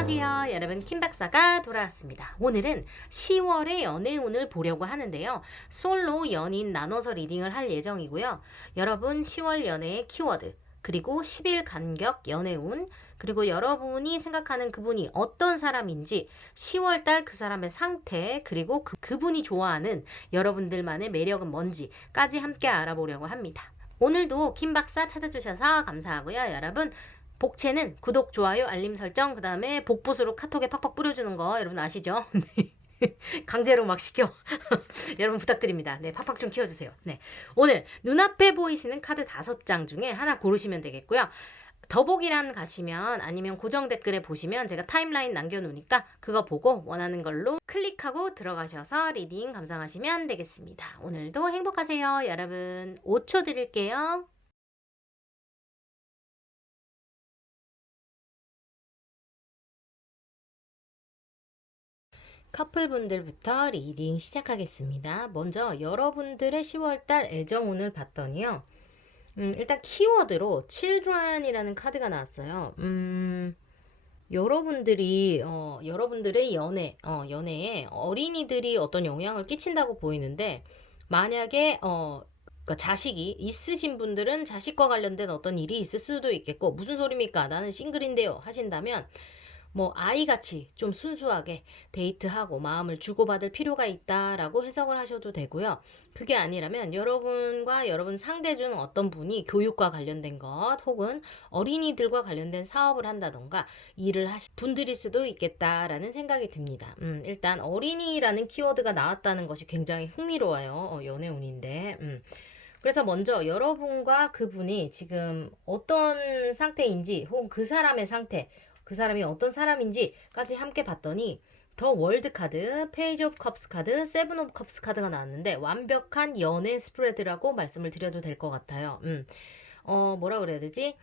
안녕하세요. 여러분, 킴박사가 돌아왔습니다. 오늘은 10월의 연애운을 보려고 하는데요. 솔로 연인 나눠서 리딩을 할 예정이고요. 여러분 10월 연애의 키워드, 그리고 10일 간격 연애운, 그리고 여러분이 생각하는 그분이 어떤 사람인지 10월달 그 사람의 상태, 그리고 그분이 좋아하는 여러분들만의 매력은 뭔지까지 함께 알아보려고 합니다. 오늘도 킴박사 찾아주셔서 감사하고요. 여러분, 복채는 구독, 좋아요, 알림 설정, 그 다음에 복붙으로 카톡에 팍팍 뿌려주는 거 여러분 아시죠? 강제로 막 시켜. 여러분 부탁드립니다. 네, 팍팍 좀 키워주세요. 네, 오늘 눈앞에 보이시는 카드 5장 중에 하나 고르시면 되겠고요. 더보기란 가시면 아니면 고정 댓글에 보시면 제가 타임라인 남겨놓으니까 그거 보고 원하는 걸로 클릭하고 들어가셔서 리딩 감상하시면 되겠습니다. 오늘도 행복하세요. 여러분 5초 드릴게요. 커플분들부터 리딩 시작하겠습니다. 먼저 여러분들의 10월달 애정운을 봤더니요. 일단 키워드로 children이라는 카드가 나왔어요. 여러분들의 연애에 어린이들이 어떤 영향을 끼친다고 보이는데, 만약에 그러니까 자식이 있으신 분들은 자식과 관련된 어떤 일이 있을 수도 있겠고, 무슨 소리입니까? 나는 싱글인데요 하신다면, 뭐 아이같이 좀 순수하게 데이트하고 마음을 주고받을 필요가 있다라고 해석을 하셔도 되고요. 그게 아니라면 여러분과 여러분 상대 중 어떤 분이 교육과 관련된 것 혹은 어린이들과 관련된 사업을 한다던가 일을 하신 분들일 수도 있겠다라는 생각이 듭니다. 일단 어린이라는 키워드가 나왔다는 것이 굉장히 흥미로워요. 연애운인데. 그래서 먼저 여러분과 그분이 지금 어떤 상태인지 혹은 그 사람의 상태, 그 사람이 어떤 사람인지까지 함께 봤더니 더 월드 카드, 페이지 오브 컵스 카드, 세븐 오브 컵스 카드가 나왔는데 완벽한 연애 스프레드라고 말씀을 드려도 될 것 같아요. 뭐라 그래야 되지?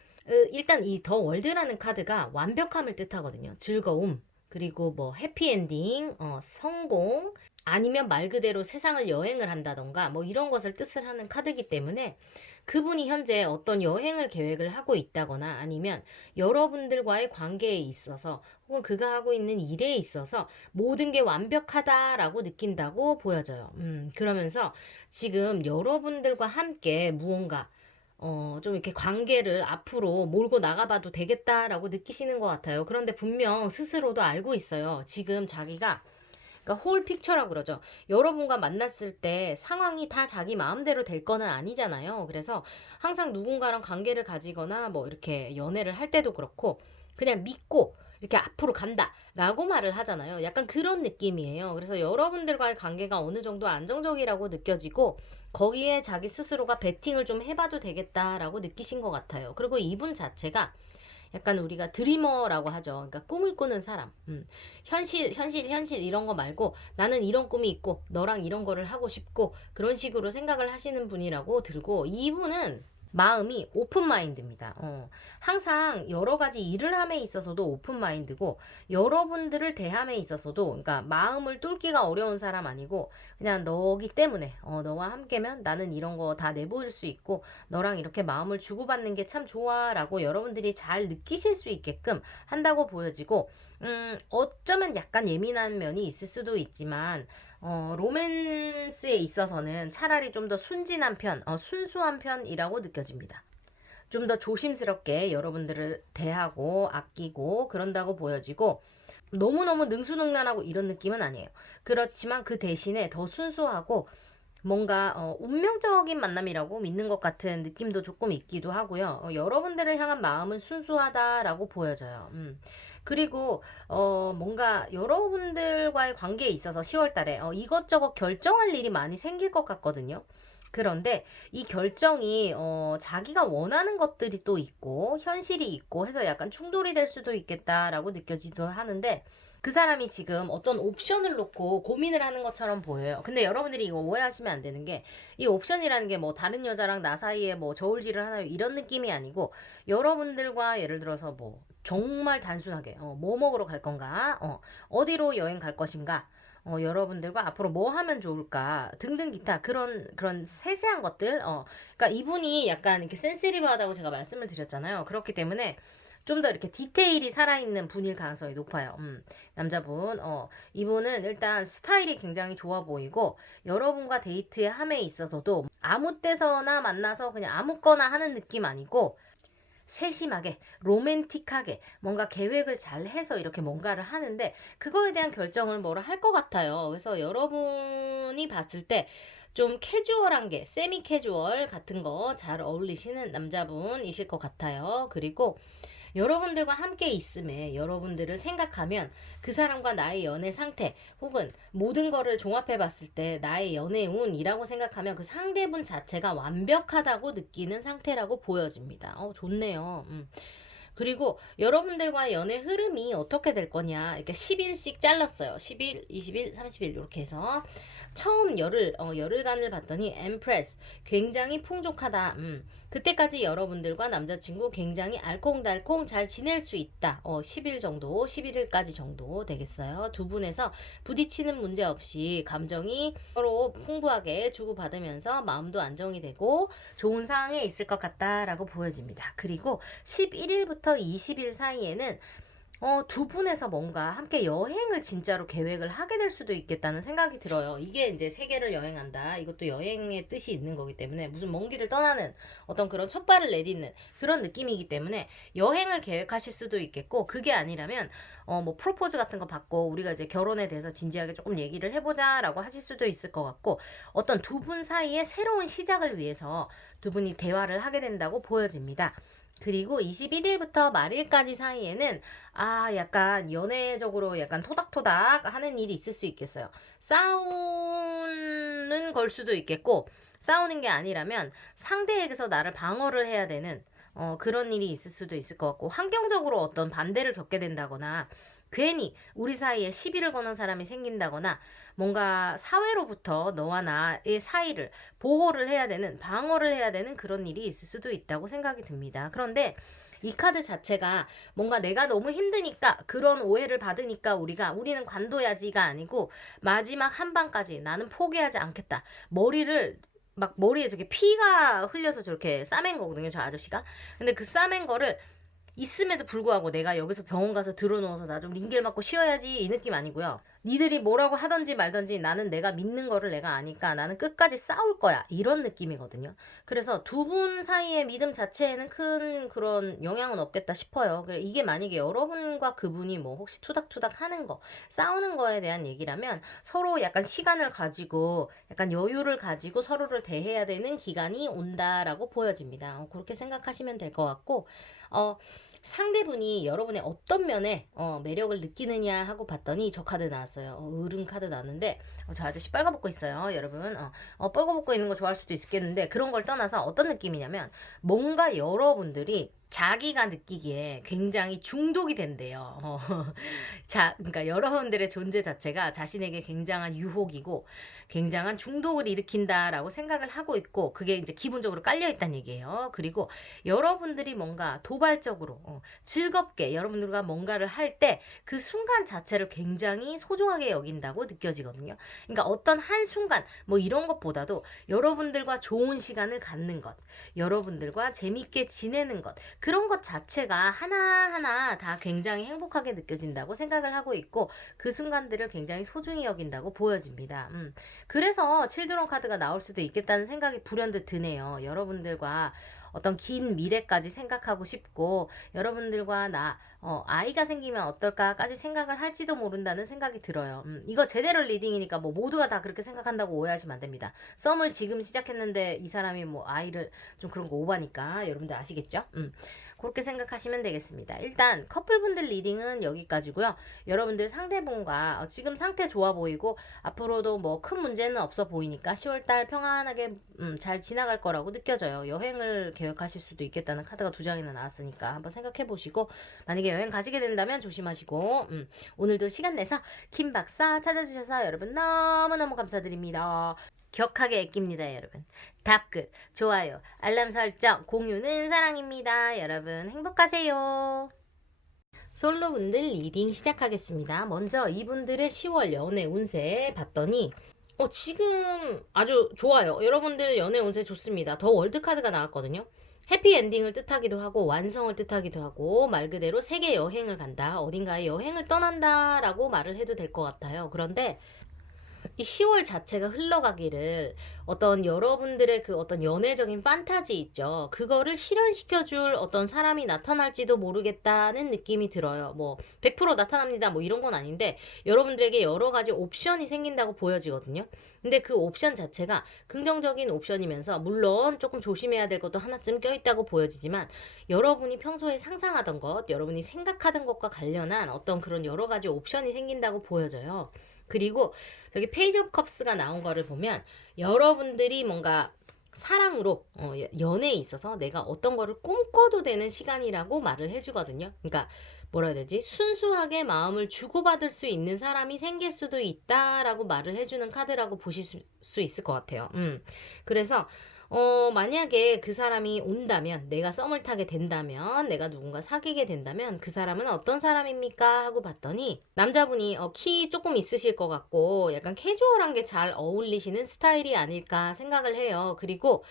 일단 이 더 월드라는 카드가 완벽함을 뜻하거든요. 즐거움, 그리고 뭐 해피엔딩, 성공, 아니면 말 그대로 세상을 여행을 한다던가 뭐 이런 것을 뜻을 하는 카드이기 때문에 그분이 현재 어떤 여행을 계획을 하고 있다거나 아니면 여러분들과의 관계에 있어서 혹은 그가 하고 있는 일에 있어서 모든 게 완벽하다라고 느낀다고 보여져요. 그러면서 지금 여러분들과 함께 무언가 좀 이렇게 관계를 앞으로 몰고 나가봐도 되겠다라고 느끼시는 것 같아요. 그런데 분명 스스로도 알고 있어요. 지금 자기가, 그러니까 홀 픽처라고 그러죠. 여러분과 만났을 때 상황이 다 자기 마음대로 될 거는 아니잖아요. 그래서 항상 누군가랑 관계를 가지거나 뭐 이렇게 연애를 할 때도 그렇고 그냥 믿고 이렇게 앞으로 간다라고 말을 하잖아요. 약간 그런 느낌이에요. 그래서 여러분들과의 관계가 어느 정도 안정적이라고 느껴지고 거기에 자기 스스로가 베팅을 좀 해봐도 되겠다라고 느끼신 것 같아요. 그리고 이분 자체가 약간 우리가 드리머라고 하죠. 그러니까 꿈을 꾸는 사람. 현실 이런 거 말고 나는 이런 꿈이 있고 너랑 이런 거를 하고 싶고 그런 식으로 생각을 하시는 분이라고 들고, 이분은 마음이 오픈 마인드입니다. 항상 여러 가지 일을 함에 있어서도 오픈 마인드고 여러분들을 대함에 있어서도, 그러니까 마음을 뚫기가 어려운 사람 아니고 그냥 너기 때문에 너와 함께면 나는 이런 거 다 내보일 수 있고 너랑 이렇게 마음을 주고받는 게 참 좋아라고 여러분들이 잘 느끼실 수 있게끔 한다고 보여지고, 어쩌면 약간 예민한 면이 있을 수도 있지만 로맨스에 있어서는 차라리 좀 더 순진한 편, 순수한 편이라고 느껴집니다. 좀 더 조심스럽게 여러분들을 대하고 아끼고 그런다고 보여지고 너무너무 능수능란하고 이런 느낌은 아니에요. 그렇지만 그 대신에 더 순수하고 뭔가 운명적인 만남이라고 믿는 것 같은 느낌도 조금 있기도 하고요. 여러분들을 향한 마음은 순수하다라고 보여져요. 그리고 뭔가 여러분들과의 관계에 있어서 10월 달에 이것저것 결정할 일이 많이 생길 것 같거든요. 그런데 이 결정이 자기가 원하는 것들이 또 있고 현실이 있고 해서 약간 충돌이 될 수도 있겠다라고 느껴지기도 하는데, 그 사람이 지금 어떤 옵션을 놓고 고민을 하는 것처럼 보여요. 근데 여러분들이 이거 오해하시면 안 되는 게, 이 옵션이라는 게 뭐 다른 여자랑 나 사이에 뭐 저울질을 하나요 이런 느낌이 아니고, 여러분들과 예를 들어서 뭐 정말 단순하게 뭐 먹으러 갈 건가, 어디로 여행 갈 것인가, 여러분들과 앞으로 뭐 하면 좋을까 등등 기타 그런 세세한 것들, 그러니까 이분이 약간 이렇게 센시티브하다고 제가 말씀을 드렸잖아요. 그렇기 때문에 좀 더 이렇게 디테일이 살아있는 분일 가능성이 높아요. 남자분. 이분은 일단 스타일이 굉장히 좋아 보이고, 여러분과 데이트의 함에 있어서도 아무 때서나 만나서 그냥 아무거나 하는 느낌 아니고, 세심하게 로맨틱하게 뭔가 계획을 잘 해서 이렇게 뭔가를 하는데, 그거에 대한 결정을 뭐라 할 것 같아요. 그래서 여러분이 봤을 때 좀 캐주얼한 게, 세미 캐주얼 같은 거 잘 어울리시는 남자분이실 것 같아요. 그리고 여러분들과 함께 있음에 여러분들을 생각하면 그 사람과 나의 연애 상태 혹은 모든 거를 종합해 봤을 때 나의 연애 운이라고 생각하면 그 상대분 자체가 완벽하다고 느끼는 상태라고 보여집니다. 좋네요. 그리고 여러분들과 연애 흐름이 어떻게 될 거냐, 이렇게 10일씩 잘랐어요. 10일, 20일, 30일 이렇게 해서 처음 열흘간을 봤더니 엠프레스 굉장히 풍족하다. 그때까지 여러분들과 남자친구 굉장히 알콩달콩 잘 지낼 수 있다. 10일 정도, 11일까지 정도 되겠어요. 두 분에서 부딪히는 문제 없이 감정이 서로 풍부하게 주고받으면서 마음도 안정이 되고 좋은 상황에 있을 것 같다라고 보여집니다. 그리고 11일부터 20일 사이에는 두 분에서 뭔가 함께 여행을 진짜로 계획을 하게 될 수도 있겠다는 생각이 들어요. 이게 이제 세계를 여행한다. 이것도 여행의 뜻이 있는 거기 때문에 무슨 먼 길을 떠나는 어떤 그런 첫 발을 내딛는 그런 느낌이기 때문에 여행을 계획하실 수도 있겠고, 그게 아니라면 뭐 프로포즈 같은 거 받고 우리가 이제 결혼에 대해서 진지하게 조금 얘기를 해보자라고 하실 수도 있을 것 같고, 어떤 두 분 사이의 새로운 시작을 위해서 두 분이 대화를 하게 된다고 보여집니다. 그리고 21일부터 말일까지 사이에는 약간 연애적으로 약간 토닥토닥 하는 일이 있을 수 있겠어요. 싸우는 걸 수도 있겠고, 싸우는 게 아니라면 상대에게서 나를 방어를 해야 되는 그런 일이 있을 수도 있을 것 같고, 환경적으로 어떤 반대를 겪게 된다거나 괜히 우리 사이에 시비를 거는 사람이 생긴다거나 뭔가 사회로부터 너와 나의 사이를 보호를 해야 되는, 방어를 해야 되는 그런 일이 있을 수도 있다고 생각이 듭니다. 그런데 이 카드 자체가 뭔가 내가 너무 힘드니까, 그런 오해를 받으니까 우리는 관둬야지가 아니고 마지막 한 방까지 나는 포기하지 않겠다. 머리에 저게 피가 흘려서 저렇게 싸맨 거거든요, 저 아저씨가. 근데 그 싸맨 거를 있음에도 불구하고 내가 여기서 병원 가서 들어누워서 나 좀 링겔 맞고 쉬어야지, 이 느낌 아니고요. 니들이 뭐라고 하던지 말던지 나는 내가 믿는 거를 내가 아니까 나는 끝까지 싸울 거야, 이런 느낌이거든요. 그래서 두 분 사이의 믿음 자체에는 큰 그런 영향은 없겠다 싶어요. 그래, 이게 만약에 여러분과 그분이 뭐 혹시 투닥투닥 하는 거, 싸우는 거에 대한 얘기라면 서로 약간 시간을 가지고 약간 여유를 가지고 서로를 대해야 되는 기간이 온다라고 보여집니다. 그렇게 생각하시면 될 것 같고, 상대분이 여러분의 어떤 면에 매력을 느끼느냐 하고 봤더니 저 카드 나왔어요. 으름 카드 나왔는데, 저 아저씨 빨가벗고 있어요, 여러분. 빨가벗고 있는 거 좋아할 수도 있겠는데, 그런 걸 떠나서 어떤 느낌이냐면 뭔가 여러분들이 자기가 느끼기에 굉장히 중독이 된대요. 그러니까 여러분들의 존재 자체가 자신에게 굉장한 유혹이고 굉장한 중독을 일으킨다라고 생각을 하고 있고, 그게 이제 기본적으로 깔려 있다는 얘기예요. 그리고 여러분들이 뭔가 도발적으로 즐겁게 여러분들과 뭔가를 할 때 그 순간 자체를 굉장히 소중하게 여긴다고 느껴지거든요. 그러니까 어떤 한 순간 뭐 이런 것보다도 여러분들과 좋은 시간을 갖는 것, 여러분들과 재밌게 지내는 것, 그런 것 자체가 하나하나 다 굉장히 행복하게 느껴진다고 생각을 하고 있고, 그 순간들을 굉장히 소중히 여긴다고 보여집니다. 그래서 칠드런 카드가 나올 수도 있겠다는 생각이 불현듯 드네요. 여러분들과 어떤 긴 미래까지 생각하고 싶고, 여러분들과 아이가 생기면 어떨까까지 생각을 할지도 모른다는 생각이 들어요. 이거 제대로 리딩이니까 뭐 모두가 다 그렇게 생각한다고 오해하시면 안 됩니다. 썸을 지금 시작했는데 이 사람이 뭐 아이를, 좀 그런 거 오바니까 여러분들 아시겠죠? 그렇게 생각하시면 되겠습니다. 일단 커플분들 리딩은 여기까지고요. 여러분들 상대분과 지금 상태 좋아 보이고 앞으로도 뭐 큰 문제는 없어 보이니까 10월달 평안하게 잘 지나갈 거라고 느껴져요. 여행을 계획하실 수도 있겠다는 카드가 두 장이나 나왔으니까 한번 생각해 보시고, 만약에 여행 가시게 된다면 조심하시고, 오늘도 시간 내서 킴 박사 찾아주셔서 여러분 너무너무 감사드립니다. 격하게 애낍니다, 여러분. 답글, 좋아요, 알람 설정, 공유는 사랑입니다. 여러분 행복하세요. 솔로분들 리딩 시작하겠습니다. 먼저 이분들의 10월 연애 운세 봤더니 지금 아주 좋아요. 여러분들 연애 운세 좋습니다. 더 월드 카드가 나왔거든요. 해피엔딩을 뜻하기도 하고 완성을 뜻하기도 하고 말 그대로 세계 여행을 간다, 어딘가에 여행을 떠난다 라고 말을 해도 될 것 같아요. 그런데 이 10월 자체가 흘러가기를 어떤 여러분들의 그 어떤 연애적인 판타지 있죠. 그거를 실현시켜줄 어떤 사람이 나타날지도 모르겠다는 느낌이 들어요. 뭐 100% 나타납니다. 뭐 이런 건 아닌데 여러분들에게 여러 가지 옵션이 생긴다고 보여지거든요. 근데 그 옵션 자체가 긍정적인 옵션이면서 물론 조금 조심해야 될 것도 하나쯤 껴있다고 보여지지만 여러분이 평소에 상상하던 것, 여러분이 생각하던 것과 관련한 어떤 그런 여러 가지 옵션이 생긴다고 보여져요. 그리고 저기 페이지 오브 컵스가 나온 거를 보면 여러분들이 뭔가 사랑으로 연애에 있어서 내가 어떤 거를 꿈꿔도 되는 시간이라고 말을 해주거든요. 그러니까 뭐라 해야 되지? 순수하게 마음을 주고받을 수 있는 사람이 생길 수도 있다라고 말을 해주는 카드라고 보실 수 있을 것 같아요. 그래서 만약에 그 사람이 온다면, 내가 썸을 타게 된다면, 내가 누군가 사귀게 된다면 그 사람은 어떤 사람입니까? 하고 봤더니 남자분이 키 조금 있으실 것 같고 약간 캐주얼한 게 잘 어울리시는 스타일이 아닐까 생각을 해요. 그리고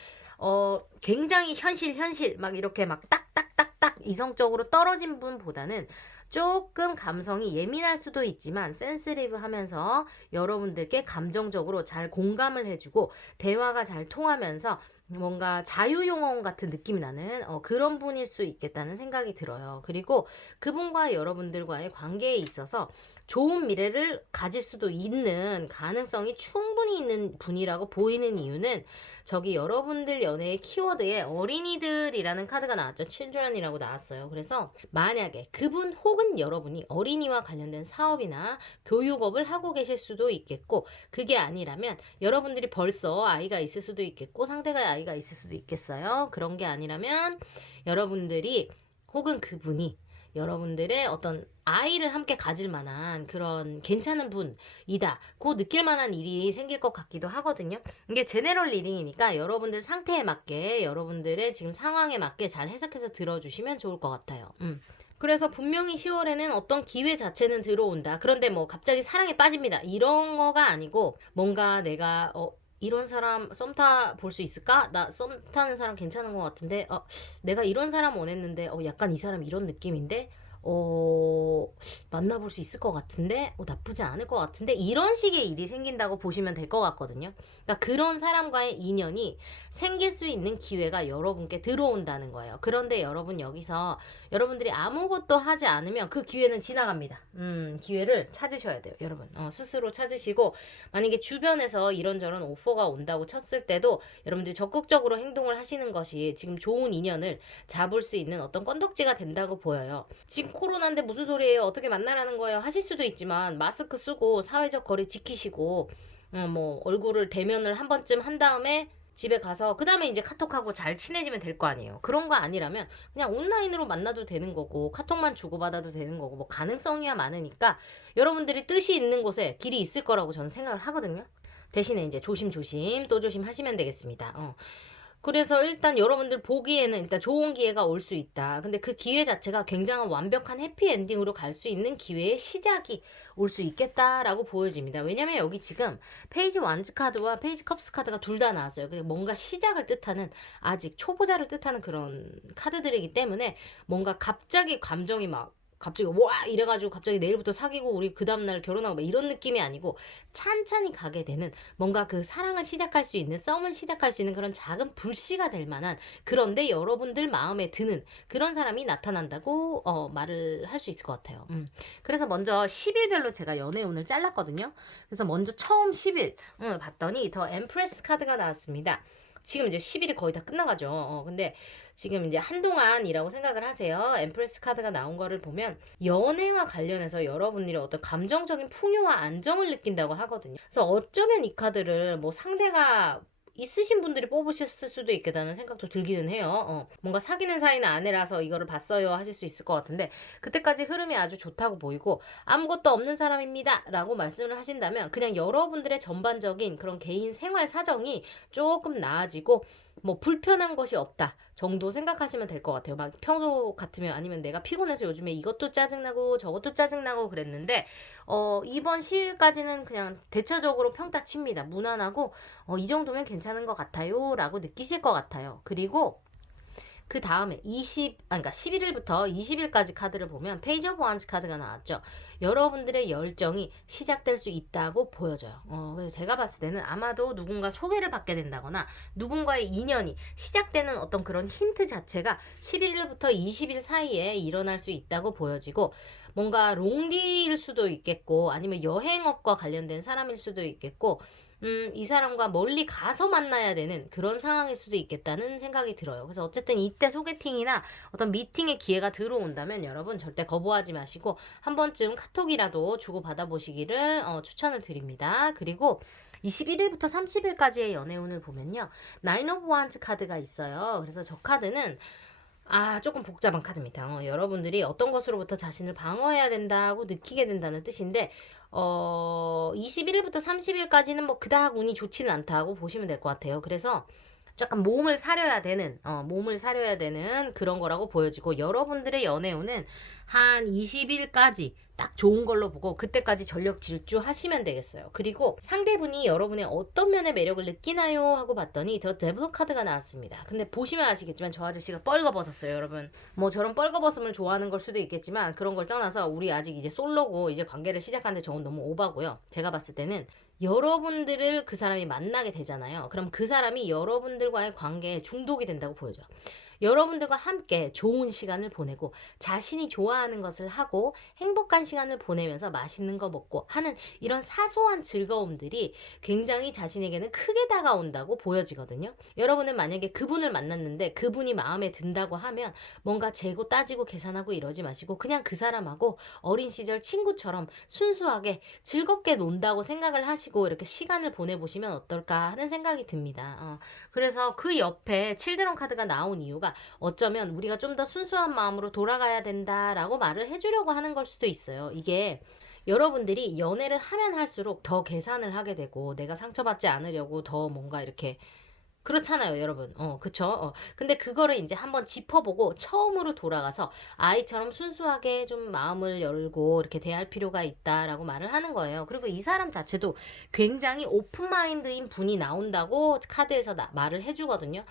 굉장히 현실 막 이렇게 막 딱딱딱딱 이성적으로 떨어진 분보다는 조금 감성이 예민할 수도 있지만 센시티브 하면서 여러분들께 감정적으로 잘 공감을 해주고 대화가 잘 통하면서 뭔가 자유용원 같은 느낌이 나는 그런 분일 수 있겠다는 생각이 들어요. 그리고 그분과 여러분들과의 관계에 있어서 좋은 미래를 가질 수도 있는 가능성이 충분히 있는 분이라고 보이는 이유는 저기 여러분들 연애의 키워드에 어린이들이라는 카드가 나왔죠. children이라고 나왔어요. 그래서 만약에 그분 혹은 여러분이 어린이와 관련된 사업이나 교육업을 하고 계실 수도 있겠고 그게 아니라면 여러분들이 벌써 아이가 있을 수도 있겠고 상대가 아이가 있을 수도 있겠어요. 그런 게 아니라면 여러분들이 혹은 그분이 여러분들의 어떤 아이를 함께 가질 만한 그런 괜찮은 분이다. 고 느낄 만한 일이 생길 것 같기도 하거든요. 이게 제네럴 리딩이니까 여러분들 상태에 맞게 여러분들의 지금 상황에 맞게 잘 해석해서 들어주시면 좋을 것 같아요. 그래서 분명히 10월에는 어떤 기회 자체는 들어온다. 그런데 뭐 갑자기 사랑에 빠집니다. 이런 거가 아니고 뭔가 내가 이런 사람 썸 타 볼 수 있을까? 나 썸 타는 사람 괜찮은 것 같은데 내가 이런 사람 원했는데 약간 이 사람 이런 느낌인데 만나볼 수 있을 것 같은데 나쁘지 않을 것 같은데 이런 식의 일이 생긴다고 보시면 될 것 같거든요. 그러니까 그런 사람과의 인연이 생길 수 있는 기회가 여러분께 들어온다는 거예요. 그런데 여러분 여기서 여러분들이 아무것도 하지 않으면 그 기회는 지나갑니다. 기회를 찾으셔야 돼요. 여러분 스스로 찾으시고 만약에 주변에서 이런저런 오퍼가 온다고 쳤을 때도 여러분들이 적극적으로 행동을 하시는 것이 지금 좋은 인연을 잡을 수 있는 어떤 건덕지가 된다고 보여요. 지금 코로나인데 무슨 소리예요? 어떻게 만나라는 거예요? 하실 수도 있지만 마스크 쓰고 사회적 거리 지키시고 뭐 얼굴을 대면을 한 번쯤 한 다음에 집에 가서 그 다음에 이제 카톡하고 잘 친해지면 될 거 아니에요. 그런 거 아니라면 그냥 온라인으로 만나도 되는 거고 카톡만 주고받아도 되는 거고 뭐 가능성이야 많으니까 여러분들이 뜻이 있는 곳에 길이 있을 거라고 저는 생각을 하거든요. 대신에 이제 조심조심 또 조심하시면 되겠습니다. 그래서 일단 여러분들 보기에는 일단 좋은 기회가 올 수 있다. 근데 그 기회 자체가 굉장한 완벽한 해피엔딩으로 갈 수 있는 기회의 시작이 올 수 있겠다라고 보여집니다. 왜냐면 여기 지금 페이지 완즈 카드와 페이지 컵스 카드가 둘 다 나왔어요. 뭔가 시작을 뜻하는 아직 초보자를 뜻하는 그런 카드들이기 때문에 뭔가 갑자기 감정이 갑자기 와 이래가지고 갑자기 내일부터 사귀고 우리 그 다음날 결혼하고 막 이런 느낌이 아니고 찬찬히 가게 되는 뭔가 그 사랑을 시작할 수 있는 썸을 시작할 수 있는 그런 작은 불씨가 될 만한 그런데 여러분들 마음에 드는 그런 사람이 나타난다고 말을 할 수 있을 것 같아요. 그래서 먼저 10일별로 제가 연애운을 잘랐거든요. 그래서 먼저 처음 10일 봤더니 더 엠프레스 카드가 나왔습니다. 지금 이제 10일이 거의 다 끝나가죠. 근데 지금 이제 한동안이라고 생각을 하세요. 엠프레스 카드가 나온 거를 보면 연애와 관련해서 여러분들이 어떤 감정적인 풍요와 안정을 느낀다고 하거든요. 그래서 어쩌면 이 카드를 뭐 상대가 있으신 분들이 뽑으셨을 수도 있겠다는 생각도 들기는 해요. 뭔가 사귀는 사이는 아니라서 이거를 봤어요 하실 수 있을 것 같은데 그때까지 흐름이 아주 좋다고 보이고 아무것도 없는 사람입니다 라고 말씀을 하신다면 그냥 여러분들의 전반적인 그런 개인 생활 사정이 조금 나아지고 뭐 불편한 것이 없다 정도 생각하시면 될 것 같아요. 막 평소 같으면 아니면 내가 피곤해서 요즘에 이것도 짜증나고 저것도 짜증나고 그랬는데 이번 시일까지는 그냥 대체적으로 평타 칩니다. 무난하고 이 정도면 괜찮은 것 같아요 라고 느끼실 것 같아요. 그리고 그 다음에 그러니까 11일부터 20일까지 카드를 보면 페이지 오브 원스 카드가 나왔죠. 여러분들의 열정이 시작될 수 있다고 보여져요. 그래서 제가 봤을 때는 아마도 누군가 소개를 받게 된다거나 누군가의 인연이 시작되는 어떤 그런 힌트 자체가 11일부터 20일 사이에 일어날 수 있다고 보여지고, 뭔가 롱디일 수도 있겠고 아니면 여행업과 관련된 사람일 수도 있겠고, 이 사람과 멀리 가서 만나야 되는 그런 상황일 수도 있겠다는 생각이 들어요. 그래서 어쨌든 이때 소개팅이나 어떤 미팅의 기회가 들어온다면 여러분 절대 거부하지 마시고 한 번쯤 카톡이라도 주고받아 보시기를 추천을 드립니다. 그리고 21일부터 30일까지의 연애운을 보면요, 나인 오브 원스 카드가 있어요. 그래서 저 카드는 조금 복잡한 카드입니다. 여러분들이 어떤 것으로부터 자신을 방어해야 된다고 느끼게 된다는 뜻인데, 21일부터 30일까지는 뭐 그닥 운이 좋지는 않다고 보시면 될 것 같아요. 그래서 약간 몸을 사려야 되는 그런 거라고 보여지고, 여러분들의 연애운은 한 20일까지 딱 좋은 걸로 보고 그때까지 전력 질주하시면 되겠어요. 그리고 상대분이 여러분의 어떤 면의 매력을 느끼나요? 하고 봤더니 더 데블 카드가 나왔습니다. 근데 보시면 아시겠지만 저 아저씨가 뻘거벗었어요, 여러분. 뭐 저런 뻘거벗음을 좋아하는 걸 수도 있겠지만 그런 걸 떠나서 우리 아직 이제 솔로고 이제 관계를 시작하는데 저건 너무 오바고요. 제가 봤을 때는 여러분들을 그 사람이 만나게 되잖아요. 그럼 그 사람이 여러분들과의 관계에 중독이 된다고 보여져요. 여러분들과 함께 좋은 시간을 보내고 자신이 좋아하는 것을 하고 행복한 시간을 보내면서 맛있는 거 먹고 하는 이런 사소한 즐거움들이 굉장히 자신에게는 크게 다가온다고 보여지거든요. 여러분은 만약에 그분을 만났는데 그분이 마음에 든다고 하면 뭔가 재고 따지고 계산하고 이러지 마시고 그냥 그 사람하고 어린 시절 친구처럼 순수하게 즐겁게 논다고 생각을 하시고 이렇게 시간을 보내보시면 어떨까 하는 생각이 듭니다. 그래서 그 옆에 칠드런 카드가 나온 이유가 어쩌면 우리가 좀 더 순수한 마음으로 돌아가야 된다라고 말을 해주려고 하는 걸 수도 있어요. 이게 여러분들이 연애를 하면 할수록 더 계산을 하게 되고 내가 상처받지 않으려고 더 뭔가 이렇게 그렇잖아요, 여러분. 그쵸? 근데 그거를 이제 한번 짚어보고 처음으로 돌아가서 아이처럼 순수하게 좀 마음을 열고 이렇게 대할 필요가 있다라고 말을 하는 거예요. 그리고 이 사람 자체도 굉장히 오픈마인드인 분이 나온다고 카드에서 말을 해주거든요.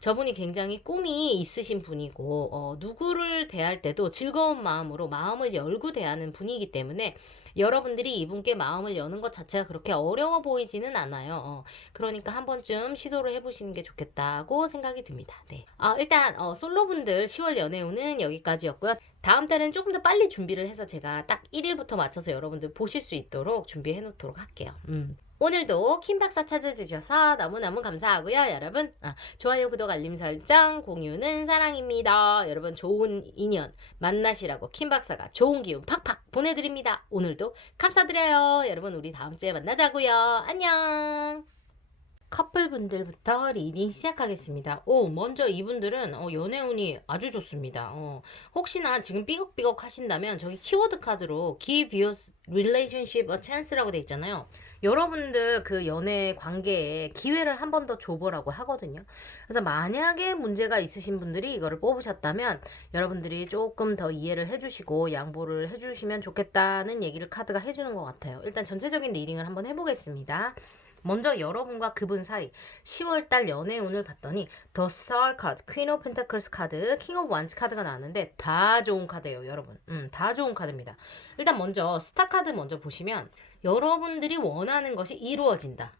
저분이 굉장히 꿈이 있으신 분이고, 누구를 대할 때도 즐거운 마음으로 마음을 열고 대하는 분이기 때문에 여러분들이 이분께 마음을 여는 것 자체가 그렇게 어려워 보이지는 않아요. 그러니까 한 번쯤 시도를 해보시는 게 좋겠다고 생각이 듭니다. 네. 일단 솔로분들 10월 연애운은 여기까지였고요. 다음 달은 조금 더 빨리 준비를 해서 제가 딱 1일부터 맞춰서 여러분들 보실 수 있도록 준비해 놓도록 할게요. 오늘도 킴박사 찾아주셔서 너무너무 감사하고요. 여러분 좋아요, 구독, 알림 설정, 공유는 사랑입니다. 여러분 좋은 인연 만나시라고 킴박사가 좋은 기운 팍팍 보내드립니다. 오늘도 감사드려요. 여러분 우리 다음 주에 만나자고요. 안녕. 커플분들부터 리딩 시작하겠습니다. 먼저 이분들은 연애운이 아주 좋습니다. 혹시나 지금 삐걱삐걱 하신다면 저기 키워드 카드로 Give your relationship a chance라고 돼 있잖아요. 여러분들 그 연애 관계에 기회를 한 번 더 줘보라고 하거든요. 그래서 만약에 문제가 있으신 분들이 이거를 뽑으셨다면 여러분들이 조금 더 이해를 해주시고 양보를 해주시면 좋겠다는 얘기를 카드가 해주는 것 같아요. 일단 전체적인 리딩을 한번 해보겠습니다. 먼저 여러분과 그분 사이 10월달 연애운을 봤더니 The Star 카드, Queen of Pentacles 카드, King of Wands 카드가 나왔는데 다 좋은 카드예요, 여러분. 다 좋은 카드입니다. 일단 먼저 스타 카드 먼저 보시면 여러분들이 원하는 것이 이루어진다.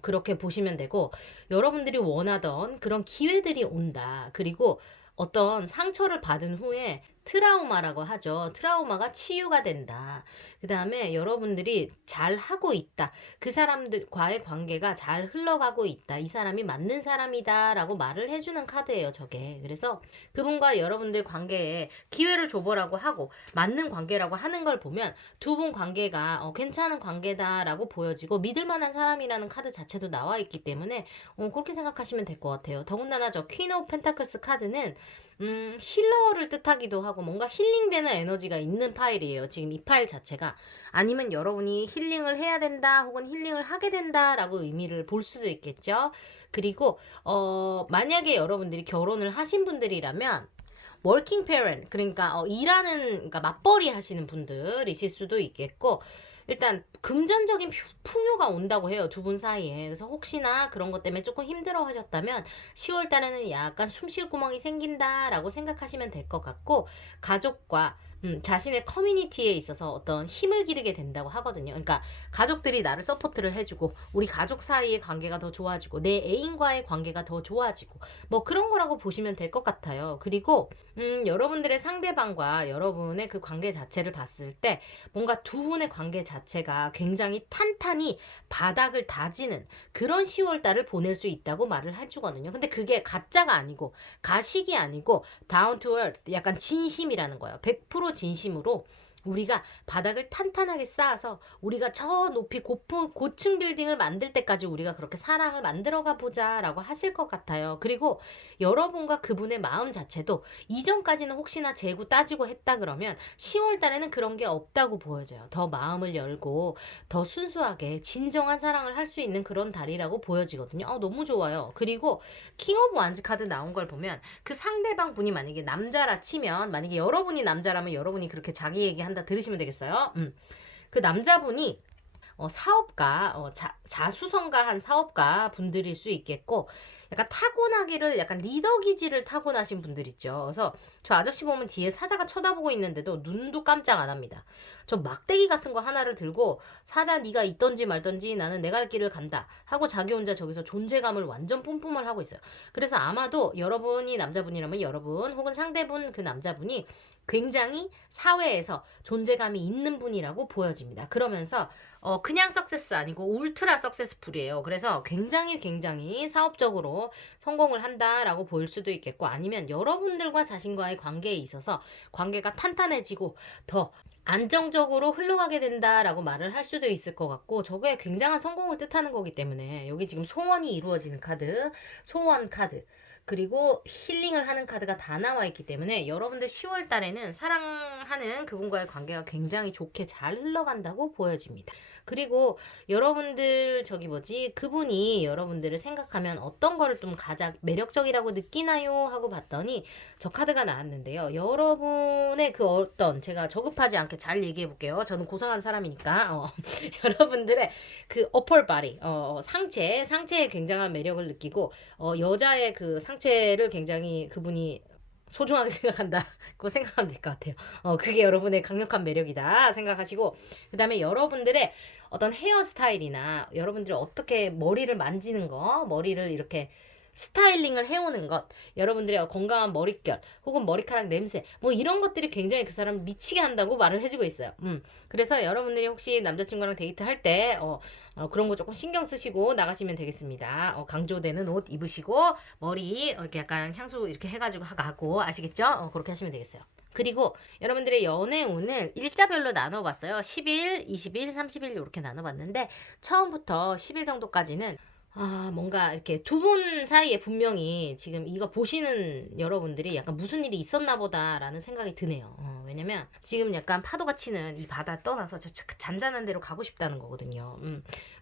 그렇게 보시면 되고 여러분들이 원하던 그런 기회들이 온다. 그리고 어떤 상처를 받은 후에 트라우마라고 하죠. 트라우마가 치유가 된다. 그 다음에 여러분들이 잘 하고 있다. 그 사람들과의 관계가 잘 흘러가고 있다. 이 사람이 맞는 사람이다 라고 말을 해주는 카드예요, 저게. 그래서 그분과 여러분들 관계에 기회를 줘보라고 하고 맞는 관계라고 하는 걸 보면 두 분 관계가 괜찮은 관계다 라고 보여지고 믿을 만한 사람이라는 카드 자체도 나와 있기 때문에 그렇게 생각하시면 될 것 같아요. 더군다나 저 퀸 오브 펜타클스 카드는 힐러를 뜻하기도 하고 뭔가 힐링되는 에너지가 있는 파일이에요. 지금 이 파일 자체가. 아니면 여러분이 힐링을 해야 된다 혹은 힐링을 하게 된다라고 의미를 볼 수도 있겠죠. 그리고 만약에 여러분들이 결혼을 하신 분들이라면 working parent, 그러니까 일하는, 그러니까 맞벌이 하시는 분들이실 수도 있겠고, 일단 금전적인 풍요가 온다고 해요. 두 분 사이에. 그래서 혹시나 그런 것 때문에 조금 힘들어 하셨다면 10월 달에는 약간 숨쉴 구멍이 생긴다라고 생각하시면 될 것 같고, 가족과 자신의 커뮤니티에 있어서 어떤 힘을 기르게 된다고 하거든요. 그러니까 가족들이 나를 서포트를 해주고 우리 가족 사이의 관계가 더 좋아지고 내 애인과의 관계가 더 좋아지고 뭐 그런 거라고 보시면 될 것 같아요. 그리고 여러분들의 상대방과 여러분의 그 관계 자체를 봤을 때 뭔가 두 분의 관계 자체가 굉장히 탄탄히 바닥을 다지는 그런 10월 달을 보낼 수 있다고 말을 해주거든요. 근데 그게 가짜가 아니고 가식이 아니고 down to earth, 약간 진심이라는 거예요. 100% 진심으로 우리가 바닥을 탄탄하게 쌓아서 우리가 저 높이 고층 빌딩을 만들 때까지 우리가 그렇게 사랑을 만들어가 보자라고 하실 것 같아요. 그리고 여러분과 그분의 마음 자체도 이전까지는 혹시나 재고 따지고 했다 그러면 10월 달에는 그런 게 없다고 보여져요. 더 마음을 열고 더 순수하게 진정한 사랑을 할 수 있는 그런 달이라고 보여지거든요. 너무 좋아요. 그리고 킹 오브 완즈 카드 나온 걸 보면 그 상대방 분이 만약에 남자라 치면, 만약에 여러분이 남자라면 여러분이 그렇게 자기 얘기한다 들으시면 되겠어요. 그 남자분이 사업가, 자수성가한 사업가 분들일 수 있겠고, 약간 타고나기를, 약간 리더 기질을 타고나신 분들 있죠. 그래서 저 아저씨 보면 뒤에 사자가 쳐다보고 있는데도 눈도 깜짝 안 합니다. 저 막대기 같은 거 하나를 들고 사자 네가 있던지 말던지 나는 내 갈 길을 간다 하고 자기 혼자 저기서 존재감을 완전 뿜뿜을 하고 있어요. 그래서 아마도 여러분이 남자분이라면 여러분 혹은 상대분 그 남자분이 굉장히 사회에서 존재감이 있는 분이라고 보여집니다. 그러면서 그냥 석세스 아니고 울트라 석세스풀이에요. 그래서 굉장히 사업적으로 성공을 한다라고 보일 수도 있겠고, 아니면 여러분들과 자신과의 관계에 있어서 관계가 탄탄해지고 더 안정적으로 흘러가게 된다라고 말을 할 수도 있을 것 같고, 저게 굉장한 성공을 뜻하는 거기 때문에 여기 지금 소원이 이루어지는 카드, 소원 카드, 그리고 힐링을 하는 카드가 다 나와 있기 때문에 여러분들 10월 달에는 사랑하는 그분과의 관계가 굉장히 좋게 잘 흘러간다고 보여집니다. 그리고 여러분들 그분이 여러분들을 생각하면 어떤 거를 좀 가장 매력적이라고 느끼나요? 하고 봤더니 저 카드가 나왔는데요. 여러분의 그 제가 저급하지 않게 잘 얘기해 볼게요. 저는 고상한 사람이니까 여러분들의 그 upper body, 상체에 굉장한 매력을 느끼고, 여자의 그 상체를 굉장히 그분이 소중하게 생각한다고 생각하면 될 것 같아요. 그게 여러분의 강력한 매력이다 생각하시고, 그 다음에 여러분들의 어떤 헤어스타일이나 여러분들이 어떻게 머리를 만지는 거, 머리를 이렇게 스타일링을 해오는 것, 여러분들의 건강한 머릿결 혹은 머리카락 냄새, 뭐 이런 것들이 굉장히 그 사람을 미치게 한다고 말을 해주고 있어요. 그래서 여러분들이 혹시 남자친구랑 데이트할 때 그런 거 조금 신경 쓰시고 나가시면 되겠습니다. 강조되는 옷 입으시고 머리 이렇게 약간 향수 이렇게 해가지고 가고, 아시겠죠? 그렇게 하시면 되겠어요. 그리고 여러분들의 연애 운을 일자별로 나눠봤어요. 10일, 20일, 30일 이렇게 나눠봤는데, 처음부터 10일 정도까지는 뭔가 이렇게 두 분 사이에 분명히 지금 이거 보시는 여러분들이 약간 무슨 일이 있었나 보다라는 생각이 드네요. 왜냐면 지금 약간 파도가 치는 이 바다 떠나서 저 잔잔한 데로 가고 싶다는 거거든요.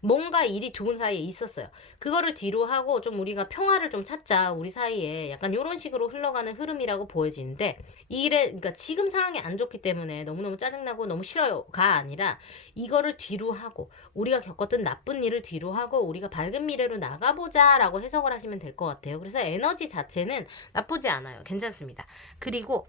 뭔가 일이 두 분 사이에 있었어요. 그거를 뒤로 하고 좀 우리가 평화를 좀 찾자, 우리 사이에, 약간 이런 식으로 흘러가는 흐름이라고 보여지는데, 그러니까 지금 상황이 안 좋기 때문에 너무너무 짜증나고 너무 싫어요가 아니라, 이거를 뒤로 하고 우리가 겪었던 나쁜 일을 뒤로 하고 우리가 밝은 미래로 나가보자 라고 해석을 하시면 될 것 같아요. 그래서 에너지 자체는 나쁘지 않아요. 괜찮습니다. 그리고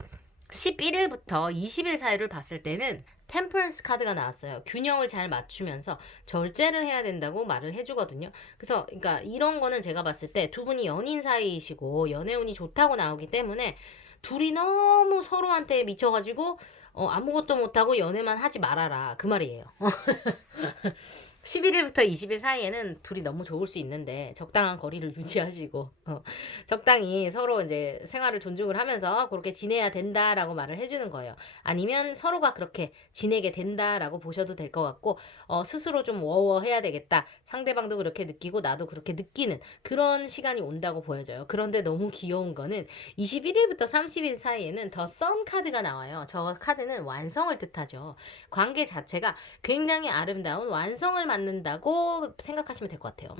11일부터 20일 사이를 봤을 때는 템퍼런스 카드가 나왔어요. 균형을 잘 맞추면서 절제를 해야 된다고 말을 해주거든요. 그래서 그러니까 이런 거는 제가 봤을 때 두 분이 연인 사이이시고 연애운이 좋다고 나오기 때문에 둘이 너무 서로한테 미쳐가지고 아무것도 못하고 연애만 하지 말아라, 그 말이에요. 11일부터 20일 사이에는 둘이 너무 좋을 수 있는데 적당한 거리를 유지하시고 적당히 서로 이제 생활을 존중을 하면서 그렇게 지내야 된다라고 말을 해주는 거예요. 아니면 서로가 그렇게 지내게 된다라고 보셔도 될 것 같고, 스스로 좀 워워해야 되겠다, 상대방도 그렇게 느끼고 나도 그렇게 느끼는 그런 시간이 온다고 보여져요. 그런데 너무 귀여운 거는 21일부터 30일 사이에는 더 선 카드가 나와요. 저 카드는 완성을 뜻하죠. 관계 자체가 굉장히 아름다운 완성을 받는다고 생각하시면 될 것 같아요.